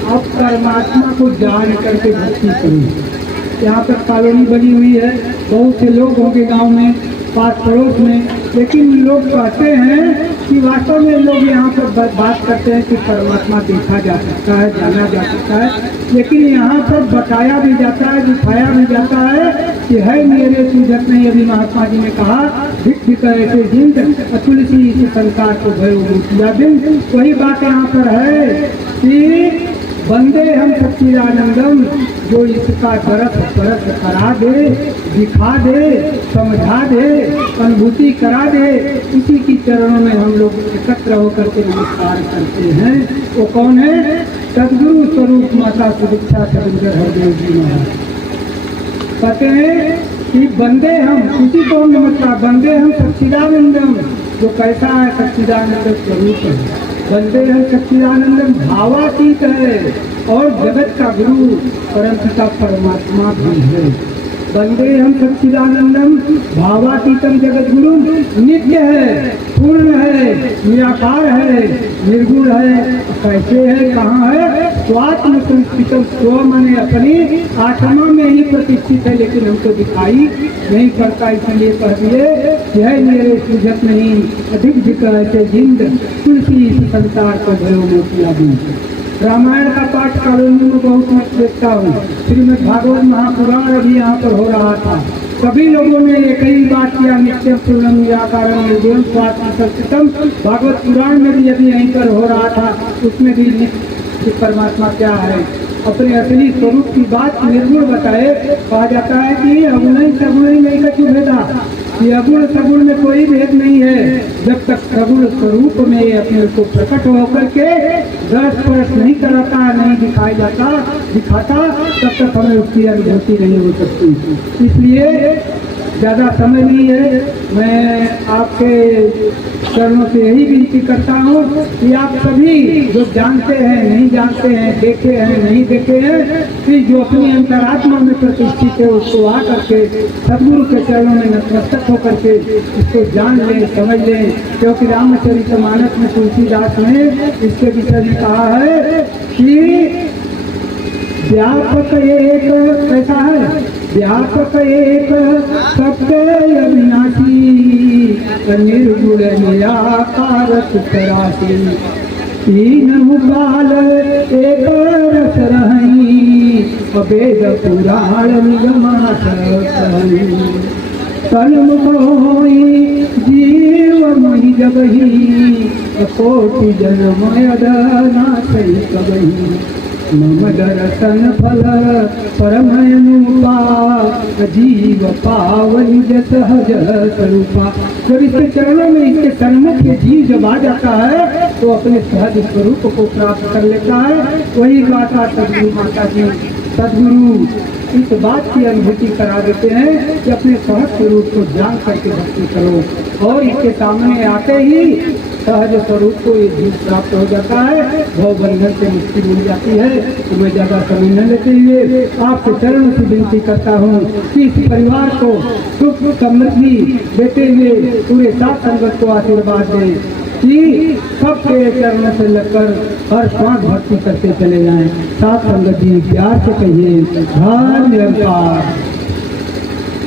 आप परमात्मा को जान करके भक्ति करें। यहाँ पर कॉलोनी बनी हुई है, बहुत से लोग होंगे गांव में, पास पड़ोस में, लेकिन लोग कहते हैं कि वास्तव में लोग यहाँ पर बात करते हैं कि परमात्मा देखा जा सकता है, जाना जा सकता है, लेकिन यहाँ पर बताया भी जाता है, दिखाया भी जाता है कि है मेरे सूझत नहीं। अभी महात्मा जी ने कहा भिक्ष ऐसे जिंद तुलसी इस संसार को भयो मूर्तिया दिन। वही बात यहाँ पर है कि बंदे हम सच्चिदानंदम, जो इसका दरस परस करा दे, दिखा दे, समझा दे, अनुभूति करा दे, उसी की चरणों में हम लोग एकत्र होकर के नमस्कार करते हैं। वो कौन है? सदगुरु स्वरूप माता सुदीक्षा सविंदर हरदेव जी महाराज कहते हैं कि बंदे हम, उसी को हम नमस्कार, बंदे हम सच्चिदानंदम, जो कैसा है सच्चिदानंद स्वरूप है। बंदे हम सच्चिदानंदम भावातीत है और जगत का गुरु परमपिता परमात्मा भी है। बंदे हम सच्चिदानंदम भावातीतम जगत गुरु नित्य है, पूर्ण है, निराकार है, निर्गुण है। कैसे है, कहाँ है? स्वात्म संस्थितम, स्व माने अपनी आत्मा में ही प्रतिष्ठित है, लेकिन हमको दिखाई नहीं पड़ता। इसलिए कह दिए यह मेरे सूझत नहीं, अधिक जिक्र ऐसे जिंद तुलसी इस संसार को भयो मोतिया बिंद। रामायण का पाठ कॉलोनी में बहुत मत देखता हूँ। श्रीमद् भागवत महापुराण अभी यहाँ पर हो रहा था, सभी लोगों ने एक ही बात किया, नित्यम पूर्णम निराकारम निर्गुणम स्वात्म संस्थितम। भागवत पुराण में भी यदि यहीं पर हो रहा था, उसमें भी कि परमात्मा क्या है, अपने असली स्वरूप की बात निर्गुण बताए। कहा जाता है कि अगुण सगुण नहीं का क्यों भेदा, ये अगुण सगुण में कोई भेद नहीं है। जब तक सगुण स्वरूप में अपने को प्रकट होकर के दर्श परस नहीं कराता, नहीं दिखाता, तब तक हमें उसकी अनुभूति नहीं हो सकती। इसलिए ज़्यादा समय नहीं है, मैं आपके चरणों से यही विनती करता हूँ कि आप सभी जो जानते हैं, नहीं जानते हैं, देखे हैं, नहीं देखे हैं, कि जो अपनी अंतरात्मा में प्रतिष्ठित है उसको आ करके सदगुरु के चरणों में नतमस्तक होकर के इसको जान लें, समझ लें। क्योंकि रामचरितमानस में तुलसीदास ने इसके विषय में कहा है कि व्यापक एक कैसा है, व्यापक एक सत्य अविनाशी, निर्गुण निराकार सुतरासी, तीन बाल एक रस रही, वेद पुराण निगमास तन्मुख होई जीव मही जगही, कोटि जन्म अदना सही कबही, मम दर्शन फल परमनुपा, जीव पावनी सहज स्वरूपा। जब इसके चरणों में, इसके सन्मुख के जीव जब आ जाता है तो अपने सहज स्वरूप को प्राप्त कर लेता है। वही बात सदगुरु माता जी, सदगुरु इस बात की अनुभूति करा देते हैं कि अपने सहज स्वरूप को जान करके भक्ति करो, और इसके सामने आते ही सहज स्वरूप को ये जीव प्राप्त हो जाता है, भव बंधन से मुक्ति मिल जाती है। तो मैं ज्यादा समय न लेते हुए आपके चरणों से विनती करता हूँ कि इस परिवार को सुख समृद्धि देते हुए पूरे साथ संगत को आशीर्वाद दें कि सबके चरणों से लगकर और सांस भक्ति करते चले जाएं। साथ संगत जी प्यार से कहिए धन निरंकार।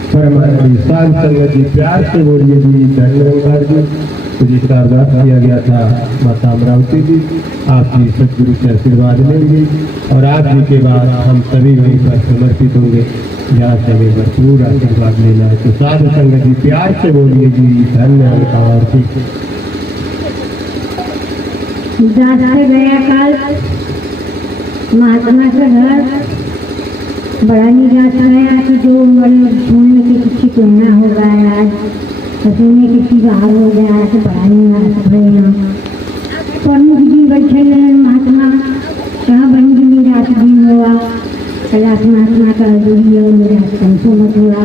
परमात्मा साध संगत जी प्यार से बोलिए जी धन निरंकार जी। जी का अरदास किया गया था माता अमरावती जी, आप जी सतगुरु से आशीर्वाद लेंगे और आप जी के बाद हम सभी वहीं पर समर्पित होंगे जहाँ से हमें भरपूर आशीर्वाद लेना है। तो साधु संगत जी प्यार से बोलिए जी धन निरंकार जी। जाते गया काल महात्मा का घर बड़ा निराश गया कि जो सुनने की किसी को ना हो गया आज, सुनने किसी का हाल हो गया तो बड़ा निराश गया। प्रमुख जी बैठे महात्मा कहाँ बन गई निराश दिन हुआ कैलाश महात्मा का दूरी और निराश हमको मत हुआ,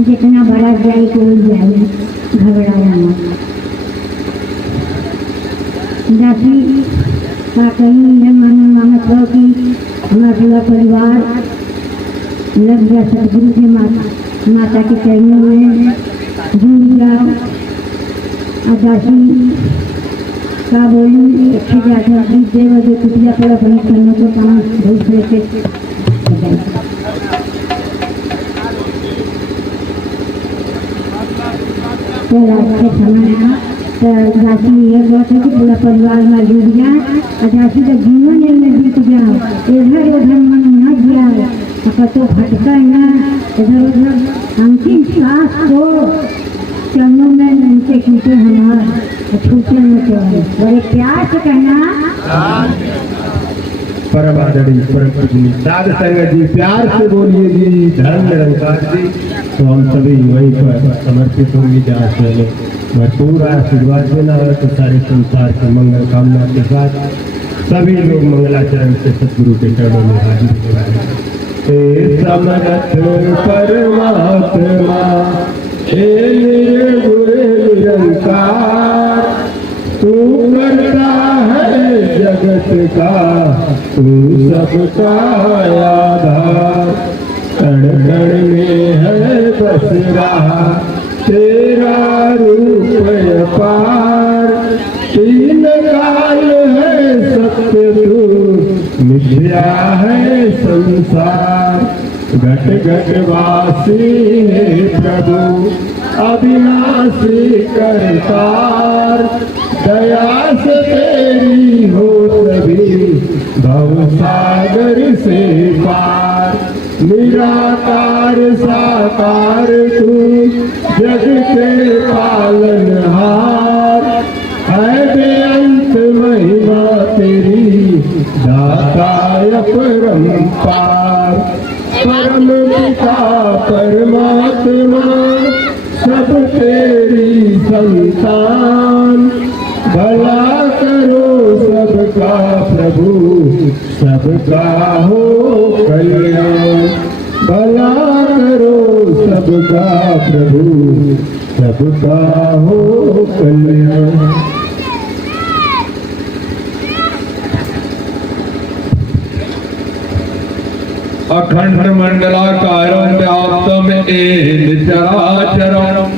जितना बड़ा जाए कोई जाए घबराया मत। जाति का कहीं मानत हो कि हमारा पूरा परिवार लग गया सतगुरु के माता के चरणों में झूम गया। दासी का बोली अच्छी जाती अपनी देव जो कुटिया पर अपने करने को काम दूसरे से अच्छे समय जाति ये बात है कि पूरा परिवार में जुड़ गया और जाति का जीवन में बीत गया। इधर उधर मन न गया तो भटका ना इधर उधर अंतिम श्वास को चरणों में नीचे खींचे हमारे छूटे न चाहिए। बड़े प्यार से कहना परम आदरणीय परम पूजनीय साध संगत जी प्यार से बोलिए जी धन निरंकार जी। तो हम सभी वहीं पर समर्पित होंगे जहाँ से हमें भरपूर आशीर्वाद देना है। तो सारे संसार के मंगल कामना के साथ सभी लोग मंगलाचरण से सतगुरु के चरणों में हाजिर हो रहे हैं। समरथ परमात्मा हे निर्गुण निरंकार, तू करता है जगत का तू सबका आधार। कण कण में है बस रहा तेरा रूप अपार। तीन काल है सत्य तू मिथ्या है संसार। घट घट वासी है प्रभु अविनाशी करतार। दया से तेरी हो सभी भव सागर से पार। निराकार साकार तू जग के पालनहार। है बेअंत महिमा तेरी दाता अपरंपार। परम पिता परमात्मा सब तेरी संतान। भला करो सबका प्रभु सबका हो कल्याण। भला करो सबका प्रभु सबका हो कल्याण। अखंड मंडलाकारं व्याप्तं येन चराचरं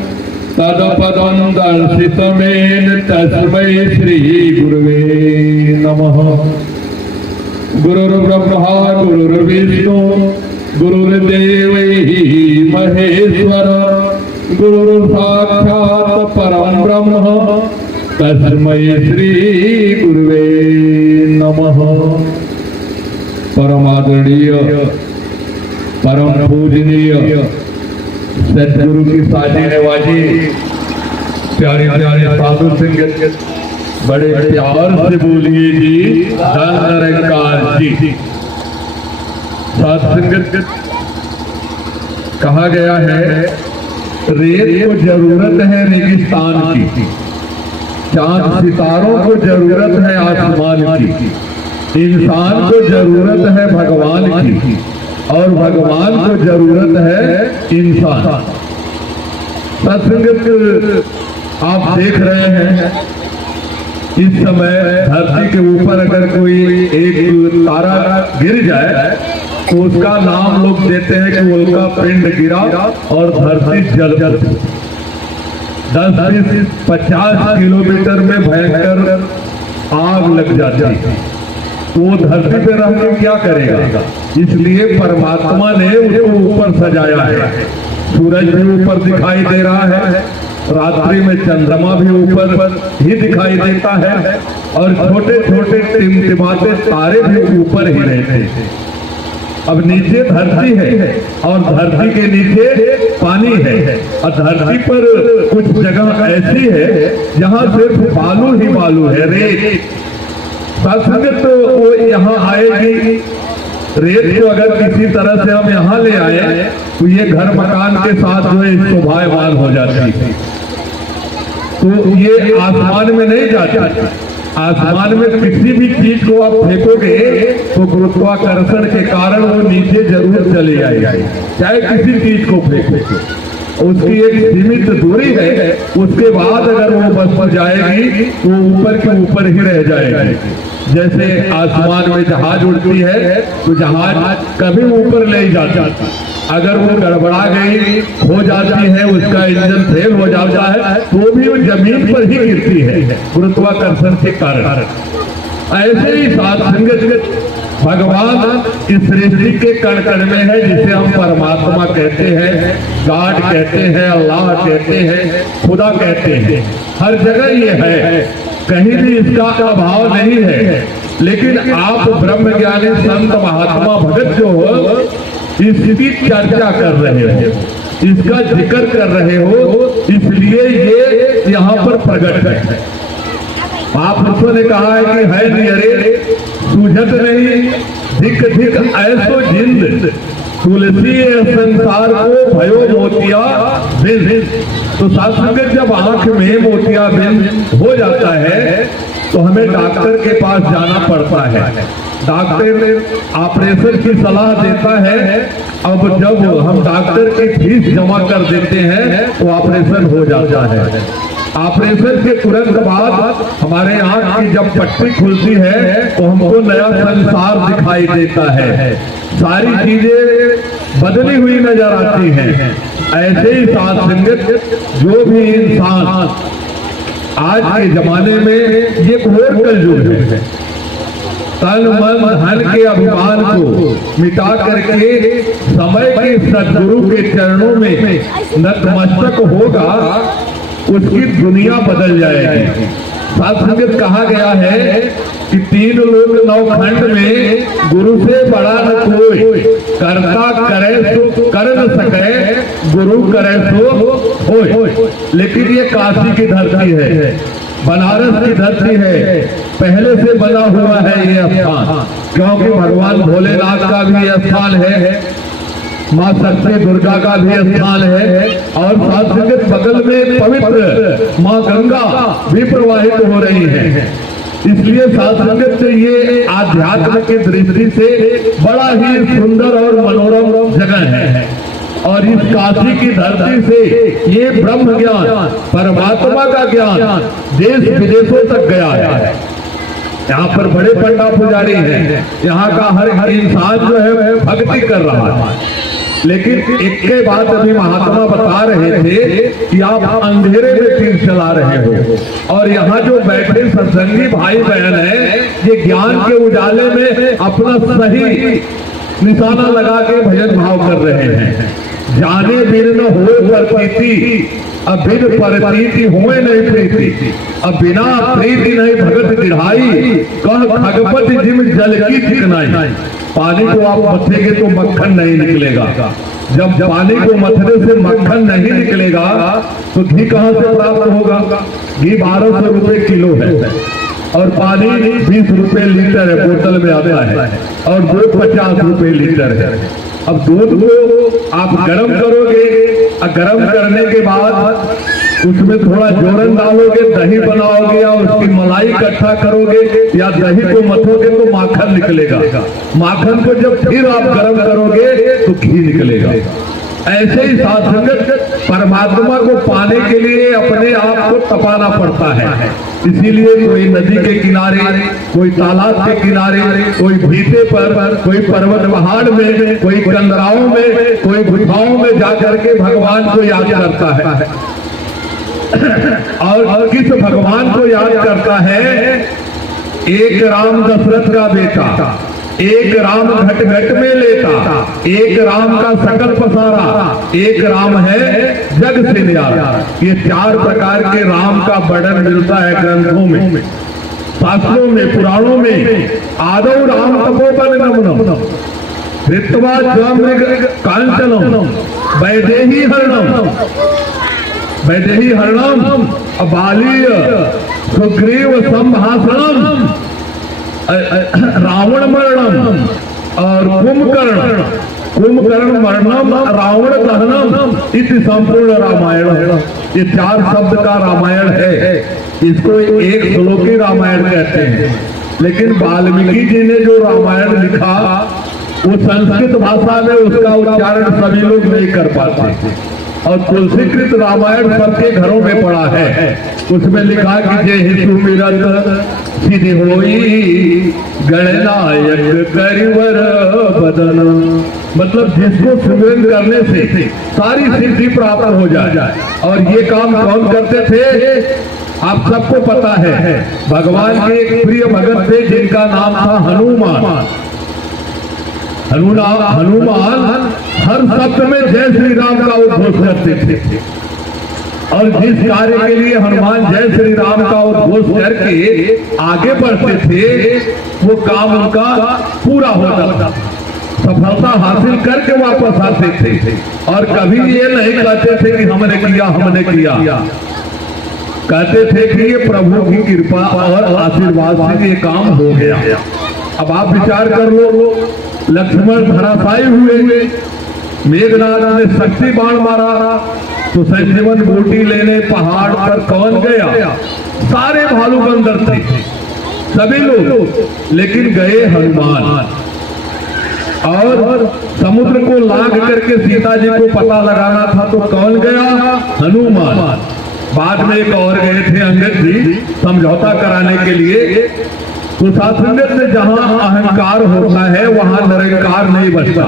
तत्पदं दर्शितमेन तस्मै श्री गुरुवे नमः। गुरुर्ब्रह्मा गुरुर्विष्णु गुरुर्देव महेश्वर गुरुर्साक्षात् परं ब्रह्म तस्मै श्री गुरुवे नमः। परम आदरणीय परम पूजनीय सतगुरु की साजी नवाजी प्यारे प्यारे साधु संगत बड़े प्यार से बोलिए जी धन निरंकार जी। साध संगत कहा गया है रेत को जरूरत है रेगिस्तान की, चांद सितारों को जरूरत है आसमान की, इंसान को जरूरत है भगवान की और भगवान को जरूरत है इंसान। सत्संगत आप देख रहे हैं इस समय धरती के ऊपर अगर कोई एक तारा गिर जाए तो उसका नाम लोग देते हैं कि उल्का पिंड गिरा और धरती जल गई। 10 से 50 किलोमीटर में भयंकर आग लग जाती है। तो वो धरती पे रह के क्या करेगा। इसलिए परमात्मा ने उसको ऊपर सजाया है। सूरज भी ऊपर दिखाई दे रहा है, रात्रि में चंद्रमा भी ऊपर ही दिखाई देता है, और छोटे छोटे टिमटिमाते तारे भी ऊपर ही रहते हैं। अब नीचे धरती है और धरती के नीचे पानी है, और धरती पर कुछ जगह ऐसी है जहाँ सिर्फ बालू ही बालू है, रेत। सत्संगत तो वो यहाँ आएगी, रेत को अगर किसी तरह से हम यहाँ ले आए तो ये घर मकान के साथ जो है शोभायमान हो जाती है। तो ये आसमान में नहीं जाती। आसमान में किसी भी चीज को आप फेंकोगे तो गुरुत्वाकर्षण के कारण वो नीचे जरूर चली जाएगी। चाहे किसी चीज को फेंको, उसकी एक सीमित दूरी है, उसके बाद अगर वो वस्तु जाएगी तो ऊपर के ऊपर ही रह जाएगी। जैसे आसमान में जहाज उड़ती है तो जहाज कभी ऊपर ले जाता, अगर वो गड़बड़ा गई, हो जाती है, उसका इंजन फेल हो जाता है तो भी वो जमीन पर ही गिरती है गुरुत्वाकर्षण के कारण। ऐसे ही साथ संगत भगवान इस सृष्टि के कण कण में है, जिसे हम परमात्मा कहते हैं, गॉड कहते हैं, अल्लाह कहते हैं, खुदा कहते हैं। हर जगह ये है, कहीं भी इसका अभाव नहीं है। लेकिन आप ब्रह्म ज्ञानी संत महात्मा भगत जो हो, इसकी चर्चा कर रहे हो, इसका जिक्र कर रहे हो, इसलिए ये यहाँ पर प्रकट है। महापुरुषों ने कहा है कि है नहीं अरे सूझत नहीं, धिक धिक ऐसो जिंद, तुलसी संसार को भयो मोतिया बिंद। तो साथ जब आंख में मोतिया बिंद हो जाता है तो हमें डॉक्टर के पास जाना पड़ता है। डॉक्टर ऑपरेशन की सलाह देता है। अब जब हम डॉक्टर की फीस जमा कर देते हैं तो ऑपरेशन हो जाता है। ऑपरेशन के तुरंत बाद हमारे आंख की जब पट्टी खुलती है तो हमको नया संसार दिखाई देता है, सारी चीजें बदली हुई नजर आती हैं। ऐसे ही साथ संगत जो भी इंसान आज के जमाने में, ये घोर कलयुग है, तन मन धन के अभिमान को मिटा करके समय के सदगुरु के चरणों में नतमस्तक होगा, उसकी दुनिया बदल जाएगी। सत्संगत कहा गया है कि 3 लोग 9 खंड में गुरु से बड़ा न कोई, करता करे सो कर न सके, गुरु करे सो होय। लेकिन ये काशी की धरती है, बनारस की धरती है, पहले से बना हुआ है ये स्थान, क्योंकि भगवान भोलेनाथ का भी स्थान है, माँ शक्ति दुर्गा का भी स्थान है, और साथ संगत बगल में पवित्र माँ गंगा भी प्रवाहित हो रही है। इसलिए साथ संगत ये आध्यात्म की दृष्टि से बड़ा ही सुंदर और मनोरम जगह है। और इस काशी की धरती से ये ब्रह्म ज्ञान, परमात्मा का ज्ञान देश विदेशों तक गया है। यहाँ पर बड़े पंडा पुजारी हैं, यहाँ का हर इंसान जो है भक्ति कर रहा है। लेकिन एक के बाद अभी महात्मा बता रहे थे कि आप अंधेरे में तीर चला रहे हो, और यहाँ जो बैठे सत्संगी भाई बहन है, ये ज्ञान के उजाले में अपना सही निशाना लगा के भजन भाव कर रहे हैं। जाने बिन न हो प्रतीति, अब बिन प्रतीति हुए नहीं प्रीति, अब बिना प्रीति नहीं भगत दिढ़ाई, कह खगपति जिम जल की चिकनाई। पानी को आप मथेंगे तो मक्खन नहीं निकलेगा, जब पानी को मथने से मक्खन नहीं निकलेगा तो घी कहाँ से प्राप्त होगा। घी 1200 रुपए किलो है, और पानी 20 रुपए लीटर है, बोतल में आता है, और दूध 50 रुपए लीटर है। अब दूध को आप गर्म करोगे, गर्म करने के बाद उसमें थोड़ा जोरन डालोगे, दही बनाओगे और उसकी मलाई इकट्ठा करोगे, या दही को मथोगे तो माखन निकलेगा। माखन को जब फिर आप गर्म करोगे तो घी निकलेगा। ऐसे ही साथ संगत परमात्मा को पाने के लिए अपने आप को तपाना पड़ता है। इसीलिए कोई नदी के किनारे, कोई तालाब के किनारे, कोई भीते पर, कोई पर्वत पहाड़ में, कोई कंदराओं में, कोई गुफाओं में जाकर के भगवान को याद करता है। और किस भगवान को याद करता है एक राम दशरथ का बेटा, एक राम घट घट में लेता, एक राम का सकल पसारा, एक राम है जग से न्यारा। ये 4 प्रकार के राम का वर्णन मिलता है ग्रंथों में, शास्त्रों में, पुराणों में। आदौ राम तपोवन नमनम ऋत्वा ज्वामृग कांचनम वैदेही हरणम, वैदेही हरणम बालीय सुग्रीव संभाषणम रावण मरणम और कुंभकर्ण, कुंभकर्ण मरणम रावण दहनम इति संपूर्ण रामायण। ये 4 शब्द का रामायण है। इसको एक श्लोकी रामायण कहते हैं। लेकिन वाल्मीकि जी ने जो रामायण लिखा वो संस्कृत भाषा में उसका उच्चारण सभी लोग नहीं कर पाते, और तुलसीकृत रामायण सबके घरों में पड़ा है। उसमें लिखा कि जय ही सुमिरत सिद्धि होई गणनायक करिवर बदन, मतलब जिसको सुमिरन करने से सारी सिद्धि प्राप्त हो जाए। और ये काम कौन करते थे आप सबको पता है। भगवान के एक प्रिय भगत थे जिनका नाम था हनुमान। हनुमान हर शब्द में जय श्री राम का उद्घोष करते थे, और जिस कार्य के लिए हनुमान जय श्री राम का उद्घोष करके आगे बढ़ते थे वो काम उनका पूरा होता था, सफलता हासिल करके वापस आते थे। और कभी ये नहीं कहते थे कि हमने किया, कहते थे कि ये प्रभु की कृपा और आशीर्वाद से ये काम हो गया। अब आप विचार कर लो, लक्ष्मण धराशायी हुए, मेघनाथ ने शक्ति बाण मारा, तो संजीवन बूटी लेने पहाड़ पर कौन गया? सारे भालू बंदर थे, सभी लोग, लेकिन गए हनुमान। और समुद्र को लांघ करके सीता जी को पता लगाना था तो कौन गया? हनुमान। बाद में एक और गए थे अंगद जी समझौता कराने के लिए। तो सासंगत में जहां अहंकार होता है वहां निरंकार नहीं बचता।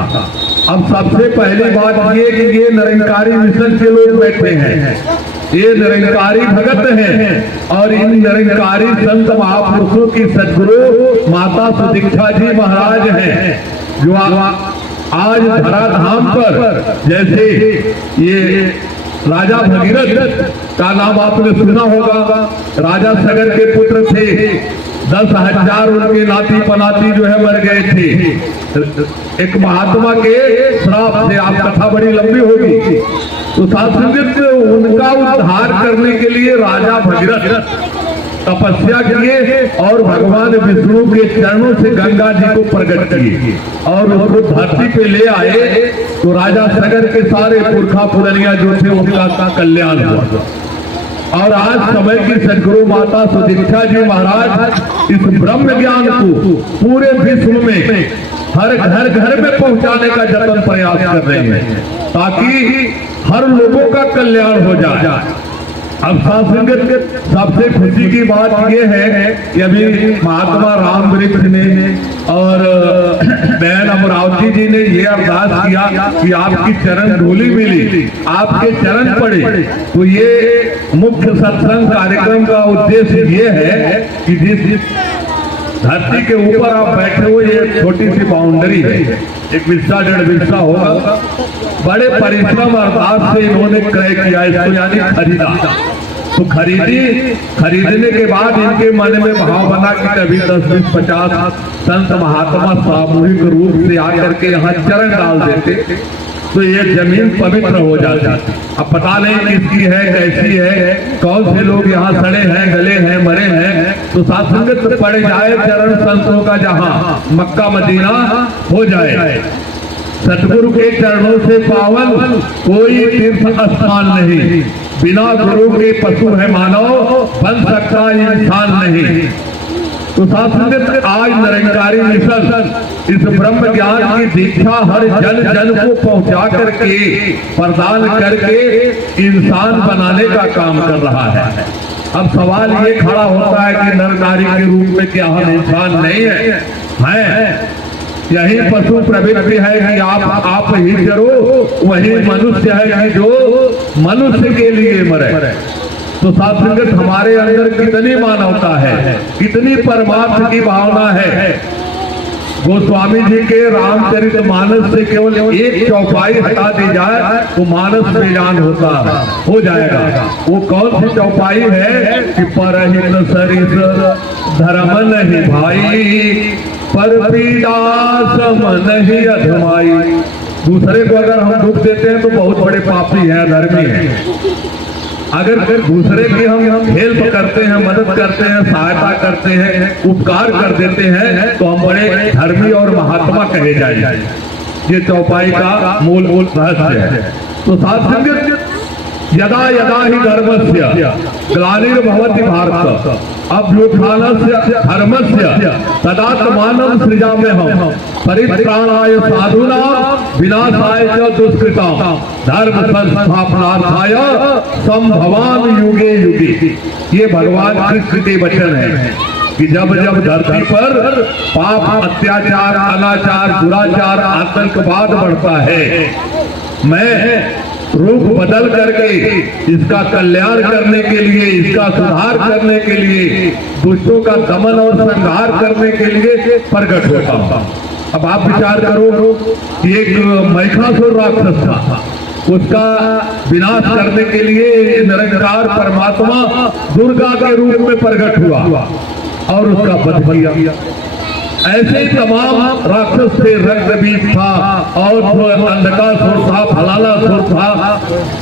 अब सबसे पहली बात ये कि ये निरंकारी मिशन के लोग बैठे हैं, ये निरंकारी भगत हैं, और इन निरंकारी संत महापुरुषों की सदगुरु माता सुदीक्षा जी महाराज हैं, जो आज धराधाम पर, जैसे ये राजा भगीरथ का नाम आपने सुना होगा, राजा सगर के पुत्र थे, 10,000 उनके नाती पनाती जो है मर गए थे एक महात्मा के श्राप से। आप कथा बड़ी लंबी होगी। तो सात्विक उनका उद्धार करने के लिए राजा भगीरथ तपस्या किए और भगवान विष्णु के चरणों से गंगा जी को प्रकट किए और उसको धरती पे ले आए। तो राजा सगर के सारे पुरखा पुरनिया जो थे उनका कल्याण हुआ। और आज समय की सदगुरु माता सुदीक्षा जी महाराज इस ब्रह्म ज्ञान को पूरे विश्व में हर घर में पहुंचाने का जतन प्रयास कर रहे हैं, ताकि हर लोगों का कल्याण हो जाए। अब संगत सबसे खुशी की बात यह है कि अभी महात्मा राम वृक्ष ने और बहन अमरावती जी ने ये अरदास किया कि आपकी चरण धूलि मिली, आपके चरण पड़े। तो ये मुख्य सत्संग कार्यक्रम का उद्देश्य ये है कि जिस धरती के ऊपर आप बैठे हो, ये छोटी सी बाउंड्री है, 1 विस्ता 1.5 विस्ता होगा। बड़े परिश्रम अरदास से इन्होंने क्रय किया इसको, यानी खरीदा। तो खरीदने के बाद इनके मन में भाव बना कि कभी 10-20-50 संत महात्मा सामूहिक रूप से आकर के यहाँ चरण डाल देते तो ये जमीन पवित्र हो जाती। अब पता नहीं किसकी है, कैसी है, कौन से लोग यहाँ सड़े हैं, गले हैं, मरे हैं। तो सात्संगत पड़ जाए चरण संतों का, जहाँ मक्का मदीना हो जाए। सतगुरु के चरणों से पावन कोई तीर्थ स्थान नहीं, बिना गुरु के पशु है मानव, बन सकता इंसान नहीं। तो सात्संगत आज निरंकारी मिशन इस ब्रह्म ज्ञान की दीक्षा हर जन को पहुंचा करके प्रदान करके इंसान बनाने का काम कर रहा है। अब सवाल ये खड़ा होता है कि नर नारी के रूप में क्या हम इंसान नहीं है? यही पशु प्रवृत्ति है कि आप ही जरो, वही मनुष्य है कि जो मनुष्य के लिए मरे। तो साथ संगत हमारे अंदर कितनी मानवता है, कितनी परमार्थ की भावना है। गोस्वामी जी के रामचरितमानस से केवल एक चौपाई हटा दी जाए तो मानस बेजान हो जाएगा। वो कौन सी चौपाई है कि परहित सरिस धर्म नहीं भाई, पर पीड़ा सम नहीं अधमाई। दूसरे को अगर हम दुख देते हैं तो बहुत बड़े पापी हैं, अधर्मी हैं। अगर दूसरे की हम हेल्प करते हैं, मदद करते हैं, सहायता करते हैं, उपकार कर देते हैं तो हम बड़े धर्मी और महात्मा कहे जाएंगे। ये चौपाई का मूल रहस्य है। तो साथ संगत यदा यदा ही धर्मस्य ग्लानिर्भवति भारत अभ्युत्थानस्य धर्मस्य तदात्मानं सृजाम्यहम् परित्राणाय साधूनां विनाशाय च दुष्कृतां धर्म संस्थापनार्थाय संभवामि युगे युगे। ये भगवान कृष्ण के वचन है कि जब जब धरती पर पाप, अत्याचार, अनाचार, दुराचार, आतंकवाद बढ़ता है, मैं रूप बदल करके इसका कल्याण करने के लिए, इसका सुधार करने के लिए, दुष्टों का दमन और संहार करने के लिए प्रकट होता हूँ। अब आप विचार करो कि एक महिषासुर राक्षस था, उसका विनाश करने के लिए निरंकार परमात्मा दुर्गा के रूप में प्रकट हुआ और उसका वध किया। ऐसे ही तमाम राक्षस थे, रक्तबीज था और अंधकासुर था, फलालासुर था,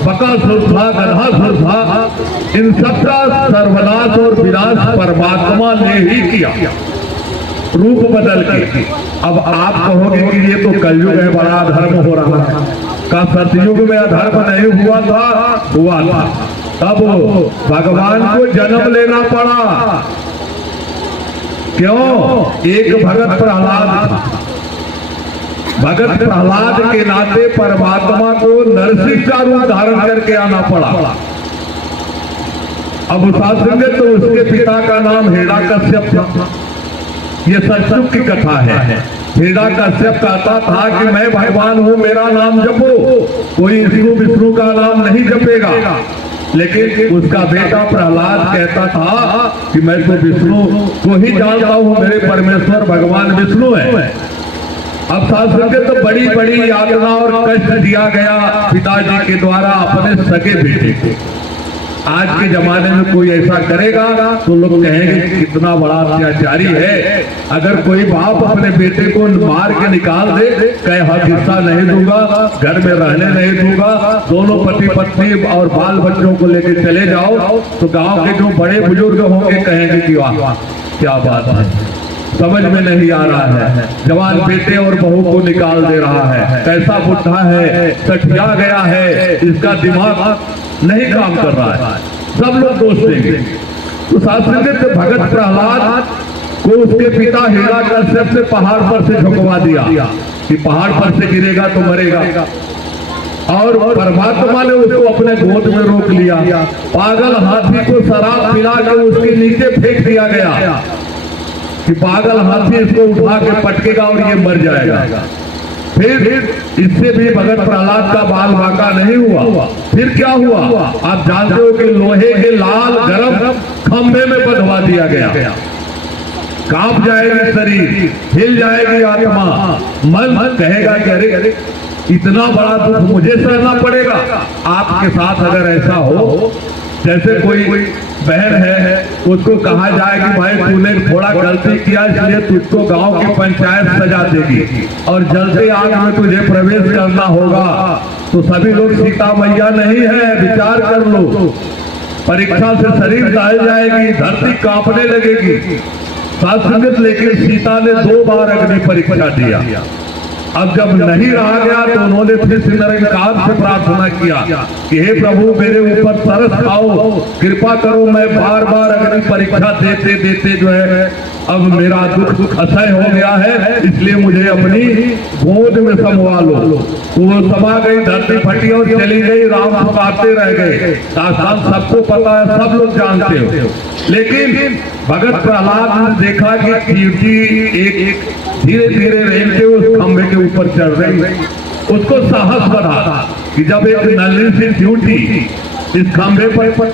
बकासुर था, गधासुर था। इन सबका सर्वनाश और विनाश परमात्मा ने ही किया रूप बदल के। अब आप कहोगे कि ये तो कलयुग है, बड़ा अधर्म हो रहा है। का सतयुग में अधर्म नहीं हुआ था? हुआ था। तब भगवान को जन्म लेना पड़ा। क्यों? एक भगत प्रहलाद था। भगत प्रहलाद के नाते परमात्मा को नरसिंह का रूप धारण करके आना पड़ा। अब उसासंगे तो उसके पिता का नाम हिरण्यकश्यप था। ये सचमुच की कथा है। हिरण्यकश्यप कहता था कि मैं भगवान हूं, मेरा नाम जपो। कोई विष्णु का नाम नहीं जपेगा। लेकिन उसका बेटा प्रहलाद कहता था कि मैं तो विष्णु को ही जानता हूं, मेरे परमेश्वर भगवान विष्णु है। अब शास्त्र तो बड़ी बड़ी यातना और कष्ट दिया गया पिताजी के द्वारा अपने सगे बेटे को। आज के जमाने में कोई ऐसा करेगा तो लोग कहेंगे कितना बड़ा अत्याचारी है। अगर कोई बाप अपने बेटे को मार के निकाल दे, कहे हक हिस्सा नहीं दूंगा, घर में रहने नहीं दूंगा, दोनों पति पत्नी और बाल बच्चों को लेके चले जाओ, तो गांव के जो बड़े बुजुर्ग होंगे कहेंगे कि वाह क्या बात है, समझ में नहीं आ रहा है, जवान बेटे और बहू को निकाल दे रहा है, कैसा बुढ़ा है, सठिया गया है, इसका दिमाग नहीं काम कर रहा है। सब लोग दोष देंगे। तो शास्त्र भगत प्रहलाद को उसके पिता हिरण्यकश्यप से पहाड़ पर से झुकवा दिया कि पहाड़ पर से गिरेगा तो मरेगा। और परमात्मा ने उसको अपने गोद में रोक लिया। पागल हाथी को शराब पिला के उसके नीचे फेंक दिया गया कि पागल हाथी इसको उठा के पटकेगा और ये मर जाएगा। फिर इससे भी भगत प्रहलाद का बाल बांका नहीं हुआ। फिर क्या हुआ? आप जानते हो कि लोहे के लाल गरम खंभे में बंधवा दिया गया। कांप जाएगी शरीर, हिल जाएगी आत्मा, मन कहेगा कि अरे इतना बड़ा दुख मुझे सहना पड़ेगा। आपके साथ अगर ऐसा हो, जैसे कोई बहन है, उसको कहा जाए कि भाई तूने थोड़ा गलती किया इसलिए तुझको गांव की पंचायत सजा देगी और जलते आग में तुझे प्रवेश करना होगा, तो सभी लोग सीता मैया नहीं है, विचार कर लो। परीक्षा से शरीर दहल जाएगी, धरती कांपने लगेगी। साथ संगत लेकिन सीता ने 2 बार अग्नि परीक्षा दिया। अब जब नहीं रहा गया तो उन्होंने फिर से निरंकार से प्रार्थना किया कि हे प्रभु मेरे ऊपर तरस खाओ, कृपा करो, मैं बार बार अग्नि परीक्षा देते देते जो है अब मेरा दुख असह्य हो गया है, इसलिए मुझे अपनी गोद में समवा लो। तो वो समा गई, धरती फटी और चली गई। राम पुकारते रह गए। दास्तान सबको पता है, सब लोग जानते हो। लेकिन भगत प्रहलाद ने देखा कि कीर्ति एक धीरे धीरे रेल के उस खंभे के ऊपर चढ़ रही। उसको साहस बढ़ा कि जब एक नन्ही सी ड्यूटी इस खंभे पर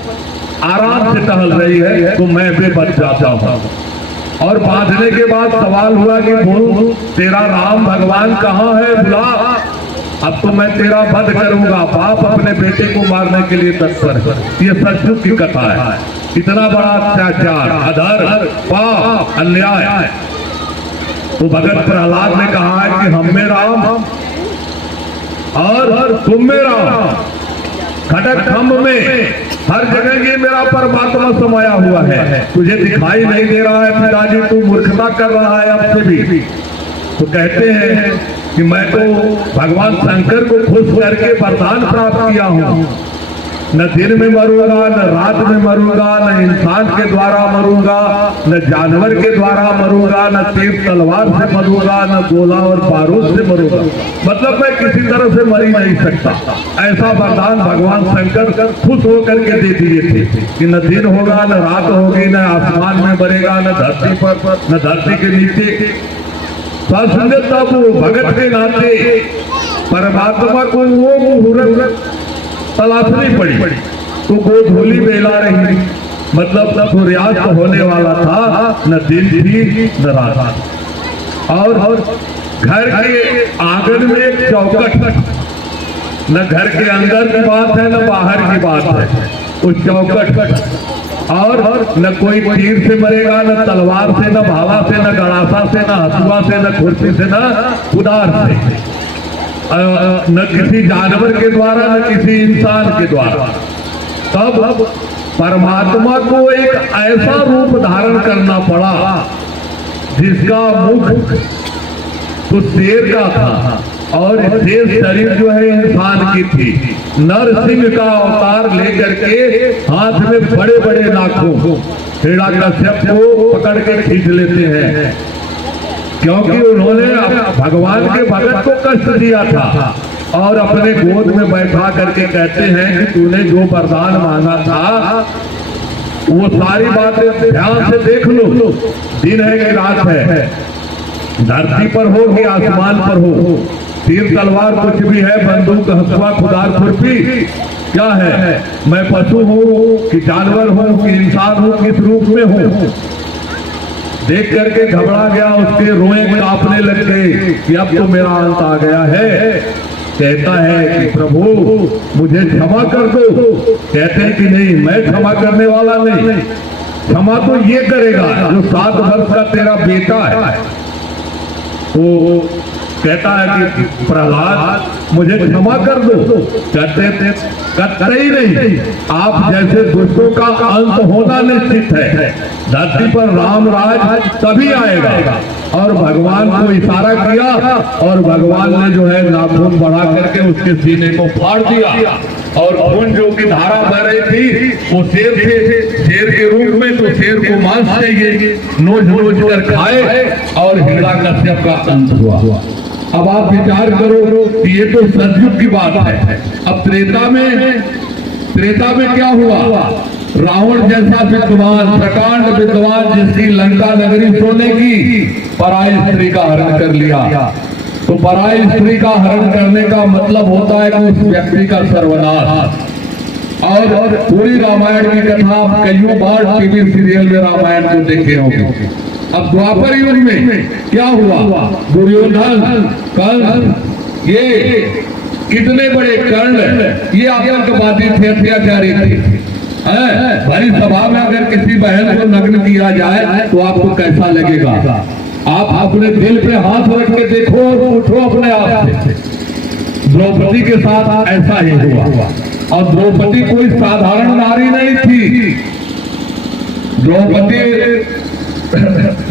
आराम से टहल रही है तो मैं भी बच जाता हूँ। और बांधने के बाद सवाल हुआ कि बोल तेरा राम भगवान कहाँ है, बुला, अब तो मैं तेरा वध करूंगा। बाप अपने बेटे को मारने के लिए तत्पर है। ये सचमुच की कथा है। इतना बड़ा अत्याचार, अधर्म, पाप, अन्याय। तो भगत प्रहलाद ने कहा है कि हम में राम और तुम में राम, खटक खम्भ में हर जगह ये मेरा परमात्मा समाया हुआ है। तुझे दिखाई नहीं दे रहा है पिताजी, तू मूर्खता कर रहा है अब से भी। तो कहते हैं कि मैं तो भगवान शंकर को खुश करके वरदान प्राप्त किया हूँ, न दिन में मरूंगा, न रात में मरूंगा, न इंसान के द्वारा मरूंगा, न जानवर के द्वारा मरूंगा, न तीर तलवार से मरूंगा, न गोला और बारूद से मरूंगा। मतलब मैं किसी तरह से मर ही नहीं सकता। ऐसा वरदान भगवान शंकर खुश होकर के दे दिए थे कि न दिन होगा, न रात होगी, न आसमान में मरेगा, न धरती पर, न धरती के नीचे। तब भगत के नाते परमात्मा को वो मुहूर्त तलाशनी पड़ी। तो गोधूली बेला रही, मतलब सूर्यास्त होने वाला था, न दिन थी न रात। और घर के आंगन में एक चौखट, न घर के अंदर की बात है न बाहर की बात है, उस चौखट। और न कोई तीर से मरेगा, न तलवार से, न भाला से, न गड़ासा से, न हथुआ से, न खुरपी से, न कुदार से, न किसी जानवर के द्वारा, न किसी इंसान के द्वारा। तब परमात्मा को एक ऐसा रूप धारण करना पड़ा जिसका मुख तो शेर का था और शेष शरीर जो है इंसान की थी। नरसिंह का अवतार लेकर के हाथ में बड़े बड़े नाखून हिरण्यकश्यप को पकड़ के खींच लेते हैं, क्योंकि उन्होंने भगवान के भगत को कष्ट दिया था। और अपने गोद में बैठा करके कहते हैं कि तूने जो वरदान मांगा था वो सारी बातें ध्यान से देख लो, दिन है कि रात है, धरती पर हो कि आसमान पर हो, तीर तलवार कुछ भी है, बंदूक हथुआ खुदार खुरपी क्या है, मैं पशु हूँ कि जानवर हूँ कि इंसान हूँ, किस रूप में हूँ। देख करके घबरा गया, उसके रोए कांपने लग गए कि अब तो मेरा अंत आ गया है। कहता है कि प्रभु मुझे क्षमा कर दो। कहते हैं कि नहीं, मैं क्षमा करने वाला नहीं, क्षमा तो ये करेगा जो 7 वर्ष का तेरा बेटा है। तो कहता है कि प्रहलाद मुझे क्षमा कर दो। कहते ही नहीं, आप जैसे दुष्टों का अंत होना निश्चित है, धरती पर राम राज तभी आएगा। और भगवान को इशारा किया और भगवान ने जो है नाखून बढ़ा करके उसके सीने को फाड़ दिया और खून जो की धारा बह रही थी वो शेर थे, शेर के रूप में, तो शेर को मांस चाहिए, नोच नोच कर खाए और हिरण्यकश्यप का अंत हुआ। अब आप विचार करो कि ये तो सतयुग की बात है। अब त्रेता में क्या हुआ? रावण जैसा विद्वान, प्रकांड विद्वान, जिसकी लंका नगरी सोने की, पराई स्त्री का हरण कर लिया। तो पराई स्त्री का हरण करने का मतलब होता है कि उस व्यक्ति का सर्वनाश। और पूरी रामायण की कथा आप कईयों बार टीवी सीरियल में रामायण को देखे होंगे। अब द्वापर युग में क्या हुआ? दुर्योधन, कंस, ये कितने बड़े कर्ण, ये आतंकवादी थे, अत्याचारी थे। भरी सभा में अगर किसी बहन को नग्न किया जाए तो आपको कैसा लगेगा? आप अपने दिल पे हाथ रख के देखो और पूछो अपने आप से। द्रौपदी के साथ ऐसा ही हुआ। और द्रौपदी कोई साधारण नारी नहीं थी। द्रौपदी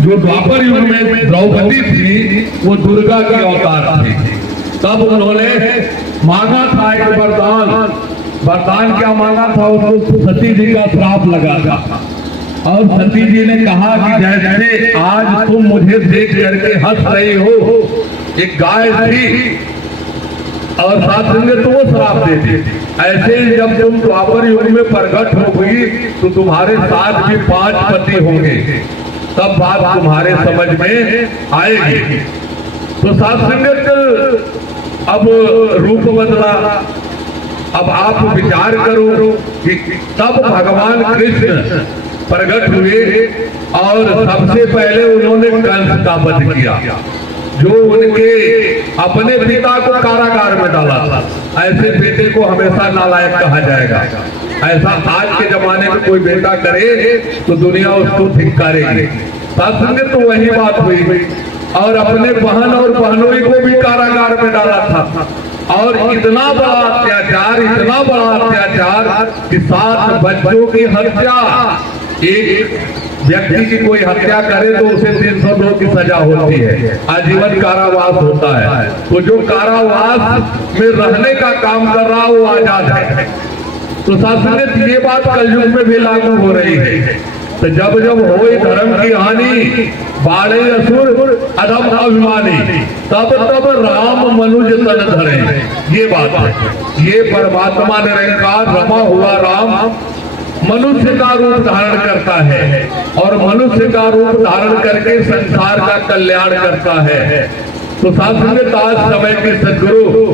जो द्वापर युग में द्रौपदी थी वो दुर्गा की अवतार थी। तब उन्होंने मांगा था एक वरदान। वरदान क्या मांगा था? उसको सती जी का श्राप लगा था। और सती जी ने कहा कि जैसे आज तुम मुझे देख करके हंस रही हो, एक गाय थी और साथ में तो वो श्राप देती, ऐसे ही जब तुम द्वापर युग में प्रकट होगी तो तुम्हारे साथ भी 5 पति होंगे, तब बात तुम्हारे समझ में आएगी। तो साथ संगत अब रूप बदला अब आप विचार करो कि तब भगवान कृष्ण प्रकट हुए और सबसे पहले उन्होंने कंस का वध किया, जो उनके अपने पिता को कारागार में डाला था। ऐसे बेटे को हमेशा नालायक कहा जाएगा। ऐसा आज के जमाने में कोई बेटा करे तो दुनिया उसको धिक्कारेगी। सत्संग तो वही बात हुई, और अपने बहन और बहनोई को भी कारागार में डाला था। और इतना बड़ा अत्याचार, इतना बड़ा अत्याचार कि 7 बच्चों की हत्या, एक व्यक्ति की कोई हत्या करे तो उसे 302 की सजा होती है, आजीवन कारावास होता है। तो जो कारावास में रहने का काम कर रहा वो आजाद है। तो शासन ये बात कलयुग में भी लागू हो रही है। तो जब जब होए धर्म की हानि, बाढ़े असुर अधम अभिमानी, तब तब राम मनुज तन धरे। ये बात है, ये परमात्मा निरंकार रमा हुआ राम मनुष्य का रूप धारण करता है, और मनुष्य का रूप धारण करके संसार का कल्याण करता है। तो शासन आज समय के सदगुरु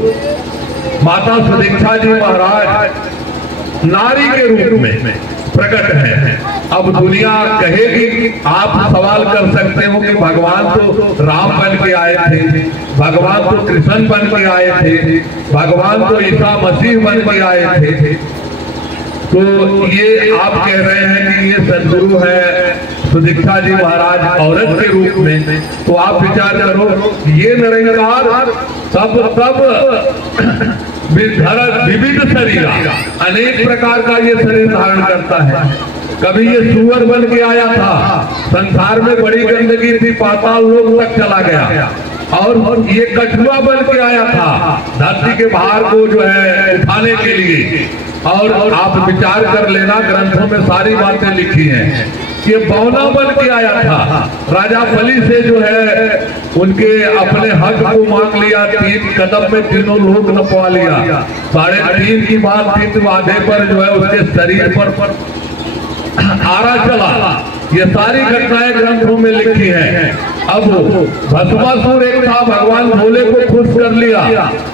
माता सुदीक्षा जी महाराज नारी के रूप में प्रकट है। अब दुनिया कहेगी, आप सवाल कर सकते हो कि भगवान तो राम बन के आए थे, भगवान तो कृष्ण बन के आए थे, भगवान तो ईसा मसीह बन के आए थे। तो ये आप कह रहे हैं कि ये सदगुरु है सुदीक्षा जी महाराज औरत के रूप में। तो आप विचार करो, ये निरंकार तब विविध शरीर, अनेक प्रकार का ये शरीर धारण करता है। कभी ये सुअर बन के आया था, संसार में बड़ी गंदगी थी, पाताल लोक तक चला गया। और ये कछुआ बन के आया था, धरती के भार को जो है उठाने के लिए। और आप विचार कर लेना, ग्रंथों में सारी बातें लिखी हैं। ये बौना बन के आया था, राजा बलि से जो है उनके अपने हक को मांग लिया, 3 कदम में तीनों लोग नपवा लिया। 3.5 की बात थी, तो आधे पर जो है उसके शरीर पर आरा चला। ये सारी घटनाएं ग्रंथों में लिखी हैं। अब भस्मासुर एक था, भगवान भोले को खुश कर लिया।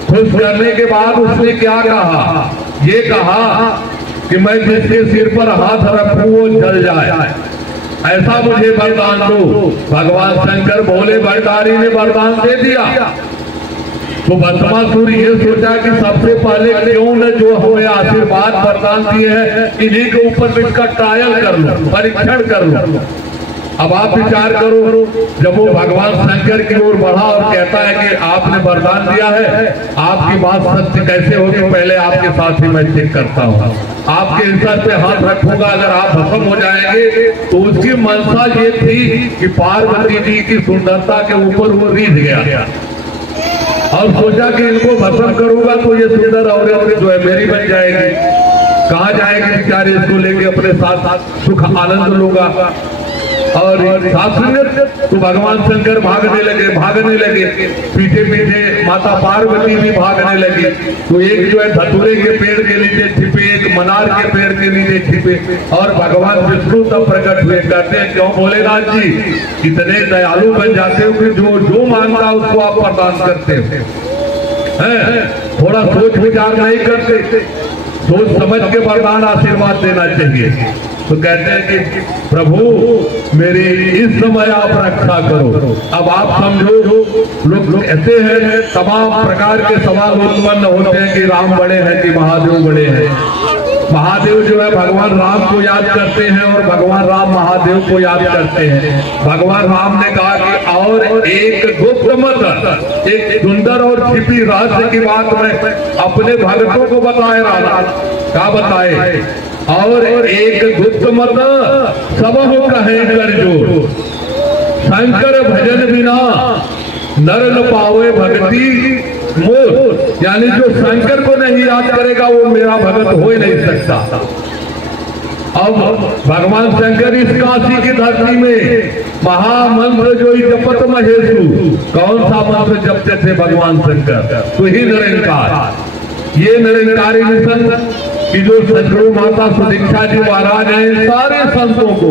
खुश करने के बाद उसने क्या कहा? ये कहा कि मैं जिसके सिर पर हाथ रखूं वो जल जाए, ऐसा मुझे वरदान दो। भगवान शंकर भोले भंडारी ने वरदान दे दिया। तो भस्मासुर ये सोचा कि सबसे पहले क्यों न जो हमें आशीर्वाद वरदान दिए हैं इन्हीं के ऊपर इसका ट्रायल कर लो, परीक्षण कर लो। अब आप विचार करो, जब वो भगवान शंकर की ओर बढ़ा और कहता है कि आपने वरदान दिया है, आपकी बात सत्य कैसे होगी, पहले आपके साथ ही मैं चेक करता हूँ। आपके सर पे हाथ रखूंगा, अगर आप भस्म हो जाएंगे तो उसकी मनसा ये थी कि पार्वती जी की सुंदरता के ऊपर वो रीझ गया और सोचा कि इनको भस्म करूंगा तो ये सुंदर औरत जो है मेरी बन जाएगी। कहाँ जाएगी बेचारे, इसको लेके अपने साथ सुख आनंद लूंगा। और तो भगवान शंकर भागने लगे, पीछे पीछे माता पार्वती भी भागने लगी। तो एक जो है धतूरे के पेड़ के नीचे छिपे, एक मनार के पेड़ के नीचे छिपे, और भगवान विष्णु तब प्रकट हुए। कहते हैं, क्यों भोलेनाथ जी इतने दयालु बन जाते हो कि जो मांगता उसको आप प्रदान करते हो, थोड़ा सोच विचार नहीं करते, सोच समझ के वरदान आशीर्वाद देना चाहिए। तो कहते हैं कि प्रभु मेरी इस समय आप रक्षा करो। अब आप समझो, लोग कहते हैं, तमाम प्रकार के सवाल उत्पन्न होते हैं कि राम बड़े हैं कि महादेव बड़े हैं। महादेव जो है भगवान राम को याद करते हैं और भगवान राम महादेव को याद करते हैं। भगवान राम ने कहा कि और एक गुप्त मत, एक सुंदर और छिपी रहस्य की बात मैं अपने भक्तों को बताए रहा, क्या बताए? और एक गुप्त मत सब हो कहे कर जोर, शंकर भजन बिना नर न पावे भक्ति मोर। यानी जो शंकर को नहीं याद करेगा वो मेरा भगत हो ही नहीं सकता। अब भगवान शंकर इस काशी की धरती में महामंत्र जो जपत महेशु, कौन सा मंत्र जपते थे भगवान शंकर? तो ही निरंकार। ये निरंकारी मिशन कि जो सदगुरु माता सुदीक्षा जी महाराज हैं, सारे संतों को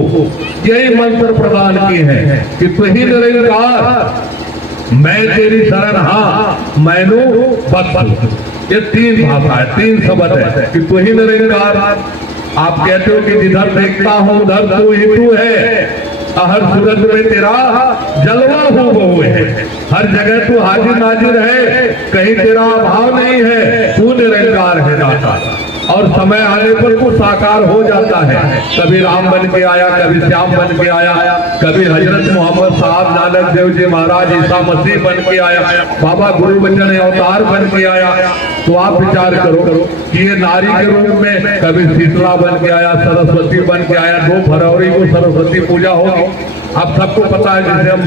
यही मंत्र प्रदान किए हैं कि तू ही निरंकार, मैं तेरी शरण हाँ मैनू बख्श। ये तीन भाषा है, तीन शब्द है कि तू ही निरंकार। आप कहते हो कि जिधर देखता हूँ उधर तू ही तू है, हर सूरत में तेरा जलवा हो बहु है, हर जगह तू हाजिर नाजिर है, कहीं तेरा अभाव नहीं है, तू निरंकार है दाता। और समय आने पर तू साकार हो जाता है, कभी राम बन के आया, कभी श्याम बन के आया, कभी हजरत मोहम्मद साहब नानक देव जी महाराज ईसा मसीह बन के आया, बाबा गुरु बचन अवतार बन के आया। तो आप विचार करो कि ये नारी के रूप में कभी शीतला बन के आया, सरस्वती बन के आया। 2 फरवरी को सरस्वती पूजा होगी, आप सबको पता है, जिसे हम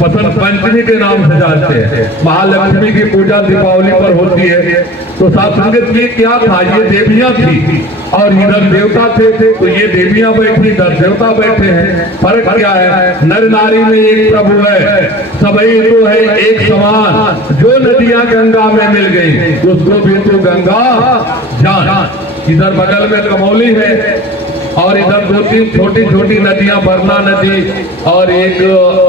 बसंत पंचमी के नाम से जानते हैं। महालक्ष्मी की पूजा दीपावली पर होती है। तो साथ संगत ये क्या था, ये देवियां थी और इधर देवता थे, तो ये देवियां बैठी, इधर देवता बैठे हैं। फर्क क्या है, नर नारी में एक प्रभु है, सभी तो है एक समान। जो नदियां गंगा में मिल गई उसको भी तो गंगा जान। इधर बगल में कमौली है और इधर 2-3 छोटी छोटी नदियां, बरना नदी और एक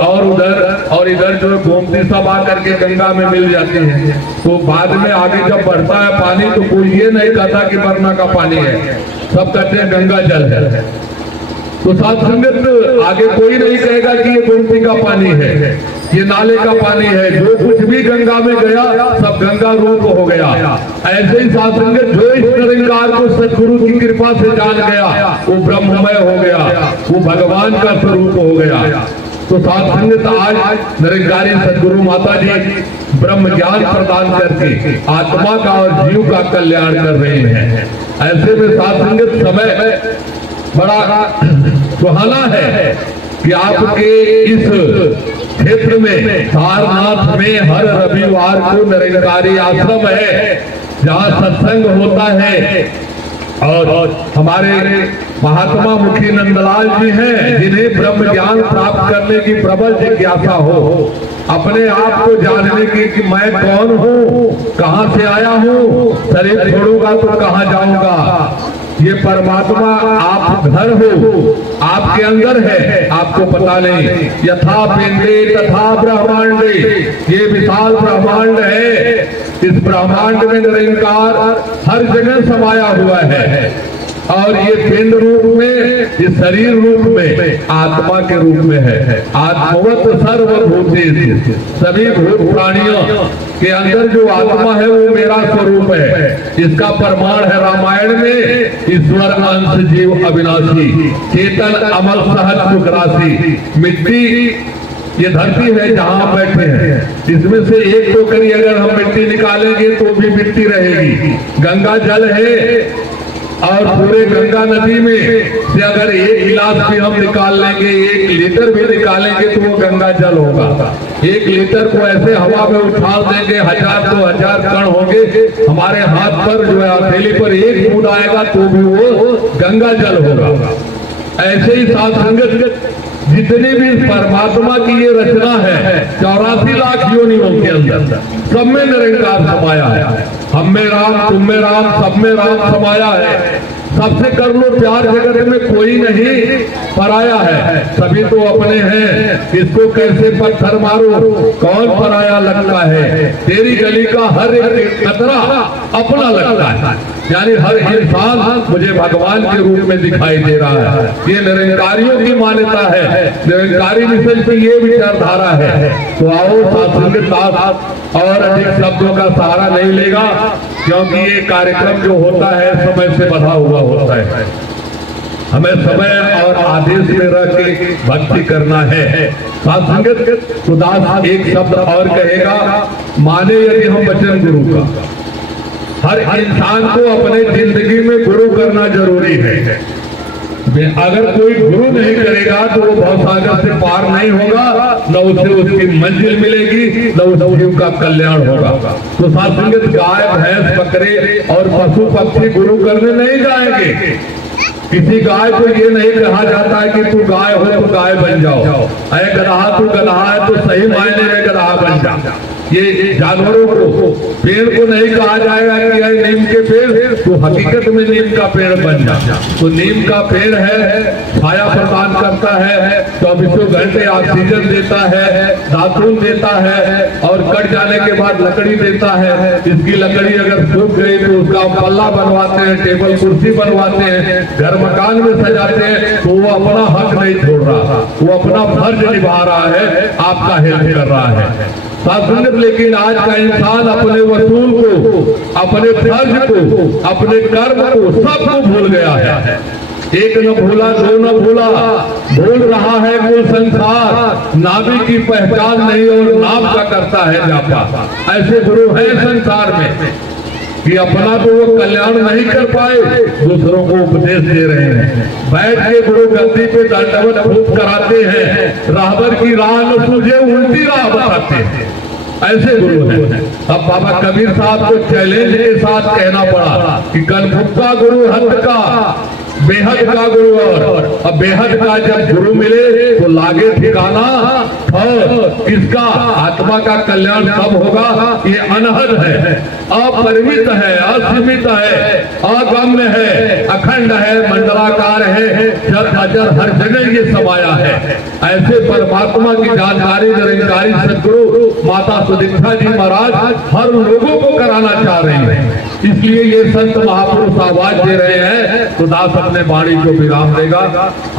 और उधर, और इधर जो गोमती सब आकर के गंगा में मिल जाती है। तो बाद में आगे जब बढ़ता है पानी तो कोई ये नहीं कहता कि बरना का पानी है, सब कहते हैं गंगा जल है। तो साथ संगत आगे कोई नहीं कहेगा कि ये गोमती का पानी है, ये नाले का पानी है। जो कुछ भी गंगा में गया सब गंगा रूप हो गया। ऐसे ही साथ संगत जो इस निरंकार को सदगुरु की कृपा से जान गया वो ब्रह्ममय हो गया, वो भगवान का स्वरूप हो गया। तो साथ संगत आज निरंकारी सदगुरु माता जी ब्रह्म ज्ञान प्रदान करके आत्मा का और जीव का कल्याण कर रहे हैं। ऐसे में साथ संगत समय बड़ा सुहाना है कि आपके इस क्षेत्र में सारनाथ में हर रविवार को निरंकारी आश्रम है जहाँ सत्संग होता है। और हमारे महात्मा मुखी नंदलाल जी हैं जिन्हें ब्रह्म ज्ञान प्राप्त करने की प्रबल जिज्ञासा हो, अपने आप को जानने की कि मैं कौन हूँ, कहाँ से आया हूँ, शरीर छोड़ूंगा तो कहाँ जाऊंगा। ये परमात्मा आप घर हो, आपके अंदर है, आपको पता नहीं। यथा पिंडे तथा ब्रह्मांडे, ये विशाल ब्रह्मांड है, इस ब्रह्मांड में निरंकार हर जगह समाया हुआ है। और ये पिंड रूप में, इस शरीर रूप में, आत्मा के रूप में है। आत्मवत सर्वभूतेषु, सभी भूत प्राणियों के अंदर जो आत्मा है वो मेरा स्वरूप है। इसका प्रमाण है रामायण में, ईश्वर अंश जीव अविनाशी, चेतन अमल सहज सुख राशि। मिट्टी ये धरती है जहाँ हम बैठे हैं, इसमें से एक टोकरी अगर हम मिट्टी निकालेंगे तो भी मिट्टी रहेगी। गंगा जल है और पूरे गंगा नदी में से अगर एक गिलास भी हम निकाल लेंगे, 1 लीटर भी निकालेंगे तो वो गंगा जल होगा। 1 लीटर को ऐसे हवा में उछाल देंगे, 1000-2000 कण होंगे, हमारे हाथ पर जो है हथेली पर 1 बूंद आएगा तो भी वो गंगा जल होगा। ऐसे ही साथ संगत जितनी भी परमात्मा की ये रचना है 84 लाख योनियों के अंदर सब में निरंकार समाया है। हम में राम, तुम में राम, सब में राम समाया है। सबसे कर लो प्यार, जगत में कोई नहीं पराया है, सभी तो अपने हैं। इसको कैसे पत्थर मारो, कौन पराया लगता है। तेरी गली का हर एक कतरा अपना लगता है, यानी हर इंसान मुझे भगवान के रूप में दिखाई दे रहा है। ये निरंकारियों की मान्यता है, निरंकारी मिशन की ये विचारधारा है। तो आओ साधु के साथ और अधिक शब्दों का सहारा नहीं लेगा, क्योंकि ये कार्यक्रम जो होता है समय से बधा हुआ होता है। हमें समय और आदेश में रह के भक्ति करना है। साथ संगत उदास एक शब्द और कहेगा, माने यदि हम वचन गुरु का, हर इंसान को अपने जिंदगी में गुरु करना जरूरी है। अगर कोई गुरु नहीं करेगा तो वो भवसागर से पार नहीं होगा, न उसे उसकी मंजिल मिलेगी, न उस जीव का कल्याण होगा। तो साथ संगत गाय, भैंस, बकरे और पशु पक्षी गुरु करने नहीं जाएंगे। किसी गाय को ये नहीं कहा जाता है कि तू गाय हो तो गाय बन जाओ, अरे गधा तू गधा है तो सही मायने में गधा बन जा। ये जानवरों को, पेड़ को नहीं कहा जाएगा कि है नीम के पेड़ तो हकीकत में नीम का पेड़ बन जा। तो नीम का पेड़ है, छाया प्रदान करता बनाता है, 24 घंटे ऑक्सीजन देता है, दातून देता है और कट जाने के बाद लकड़ी देता है। इसकी लकड़ी अगर सूख गई तो उसका पल्ला बनवाते हैं, टेबल कुर्सी बनवाते हैं, घर मकान में सजाते हैं। तो वो अपना हक नहीं छोड़ रहा, वो अपना फर्ज निभा रहा है, आपका हेल्प कर रहा है। साथ, लेकिन आज का इंसान अपने वसूल को, अपने फर्ज को, अपने कर्म को, सबको भूल गया है। एक न भूला, दो न भूला, भूल रहा है कुल संसार। नाभि की पहचान नहीं और नाम का करता है जापा। ऐसे गुरु हैं संसार में कि अपना तो वो कल्याण नहीं कर पाए, दूसरों को उपदेश दे रहे हैं। बैठ के गुरु गद्दी पे दंडवत खूब कराते हैं, राहबर की राह न सूझे उल्टी राह बताते हैं। ऐसे गुरु हैं। अब बाबा कबीर साहब को चैलेंज के साथ कहना पड़ा कि कनभुक्का गुरु हद का, बेहद का गुरु। और अब बेहद का जब गुरु मिले तो लागे ठिकाना और किसका आत्मा का कल्याण कब होगा। ये अनहद है, अपरिमित है, असीमित है, अगम्य है, अखंड है, मंडलाकार है, जर अजर हर जगह ये समाया है। ऐसे परमात्मा की जानकारी निरंकारी सदगुरु माता सुदीक्षा जी महाराज हर लोगों को कराना चाह रहे हैं। इसलिए ये संत महापुरुष आवाज दे रहे हैं। तो दास अपने वाणी को विराम देगा,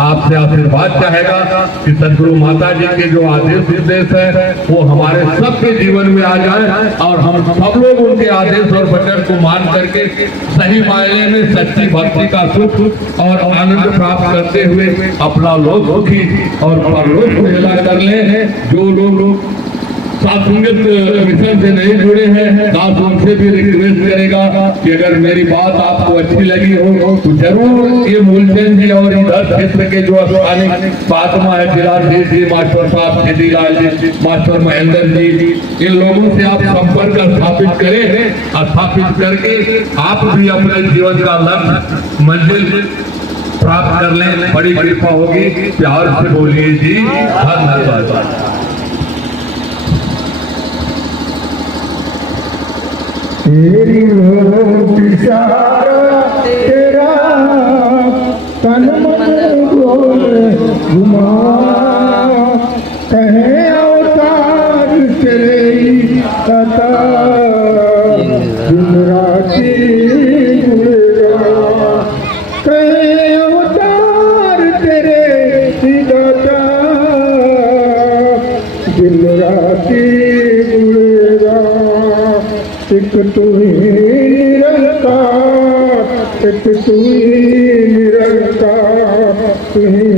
आपसे आशीर्वाद चाहेगा कि सदगुरु माता जी के जो आदेश निर्देश है वो हमारे सबके जीवन में आ जाए और हम सब लोग उनके आदेश और वचन को मान करके सही मायने में सच्ची भक्ति का सुख और आनंद प्राप्त करते हुए अपना लोक सुखी और परलोक उजाला कर ले। जो लोग सात्संगत मिशन से नहीं जुड़े हैं, दास उनसे भी रिक्वेस्ट करेगा कि अगर मेरी बात आपको अच्छी लगी हो तो जरूर ये मूलचंद जी और इधर क्षेत्र के जो स्थानिक महात्मा है, बिलाल जी, मास्टर साहब सिद्धिलाल जी, मास्टर महेंद्र जी, इन लोगों से आप संपर्क स्थापित करें। स्थापित करके आप भी अपने जीवन का लक्ष्य मंजिल प्राप्त कर लें, बड़ी कृपा होगी। प्यार से बोलिए जी धन्यवाद। तेरी वो इशारा तेरा तन मन गोल घुमा, कहे अवतार तेरी कथा दिन राती गुजरा, कहे अवतार तेरे सीधा दिन राती गुजरा। एक तू ही निरंकार, एक तू ही निरंकार, तू ही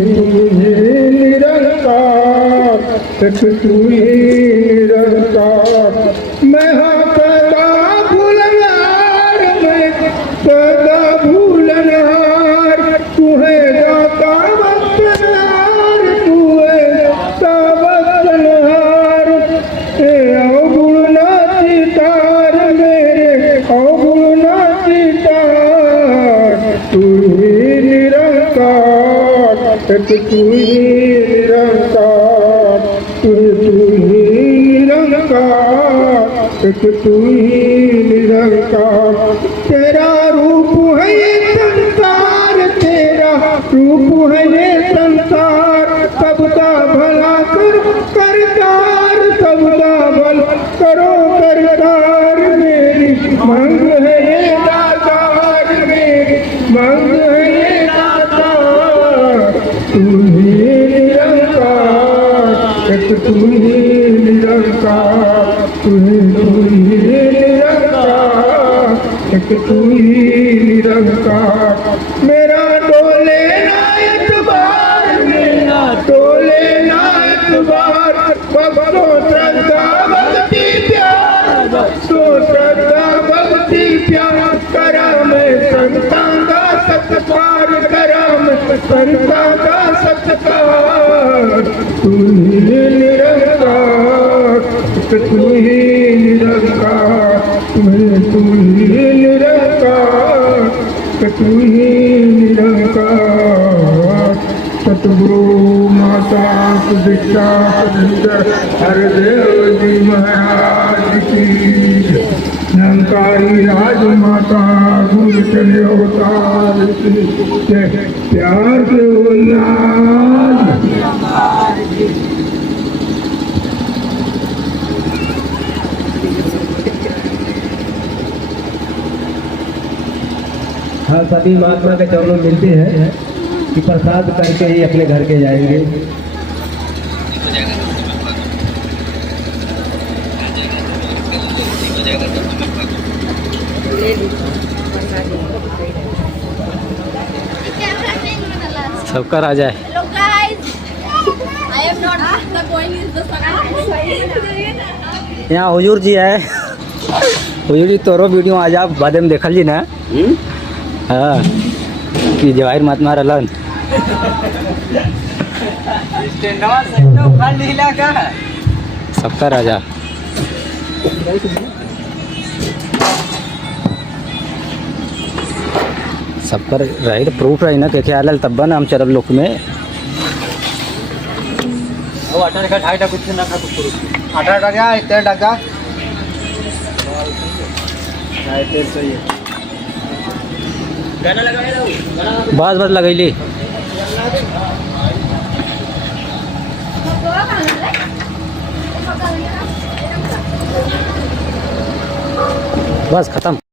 निरंकार, एक तू ही निरंकार। मैं हाँ सदा भूलनार, मैं सदा भूलनार, तू है दाता वतनहार, तू है दाता वतनहार। अवगुण चितार मेरे अवगुण चितार, तू ही निरंकार, एक तू ही निरंकार, तू ही निरंकार, एक तू ही निरंकार। तेरा रूप है ये संसार, तेरा रूप है ये संसार, सबका भला कर करतार, सबका भल करो करतार। मेरी मांग है ये दातार, मेरी मांग है ये दातार, तू ही निरंकार, एक तू ही निरंकार, तू ही निरंकार, एक तू ही निरंकार। मेरा डोले नायक बार, मेरा डोले नायक बार, भक्तों श्रद्धा भक्ति प्यार, भक्तों श्रद्धा भक्ति प्यार। करा मैं संतां दा सत्कार, करा मैं संतां दा सत्कार, तू ही निरंकार, तू ही निरंकार, तू ही निरंकार, तू ही निरंकार। सतगुरु माता सुदीक्षा हरदेव जी महाराज की, निरंकारी राज माता गुरु चले अवतार की। प्यार से बोलना सभी महात्मा के चरणों में मिलते हैं कि प्रसाद करके ही अपने घर के जाएंगे। सबका राजा है। Hello guys, I am not the going is the यहाँ हुजूर जी है। हुजूर जी तोरो वीडियो आज आप बाद में देखल जी ना। हाँ कि जवाहिर महात्मा रहलन। सबका राजा। सब पर रही तो प्रूफ रही ना कि आलल तब ना हम चरब लोक में बस बस लगैली बस खत्म।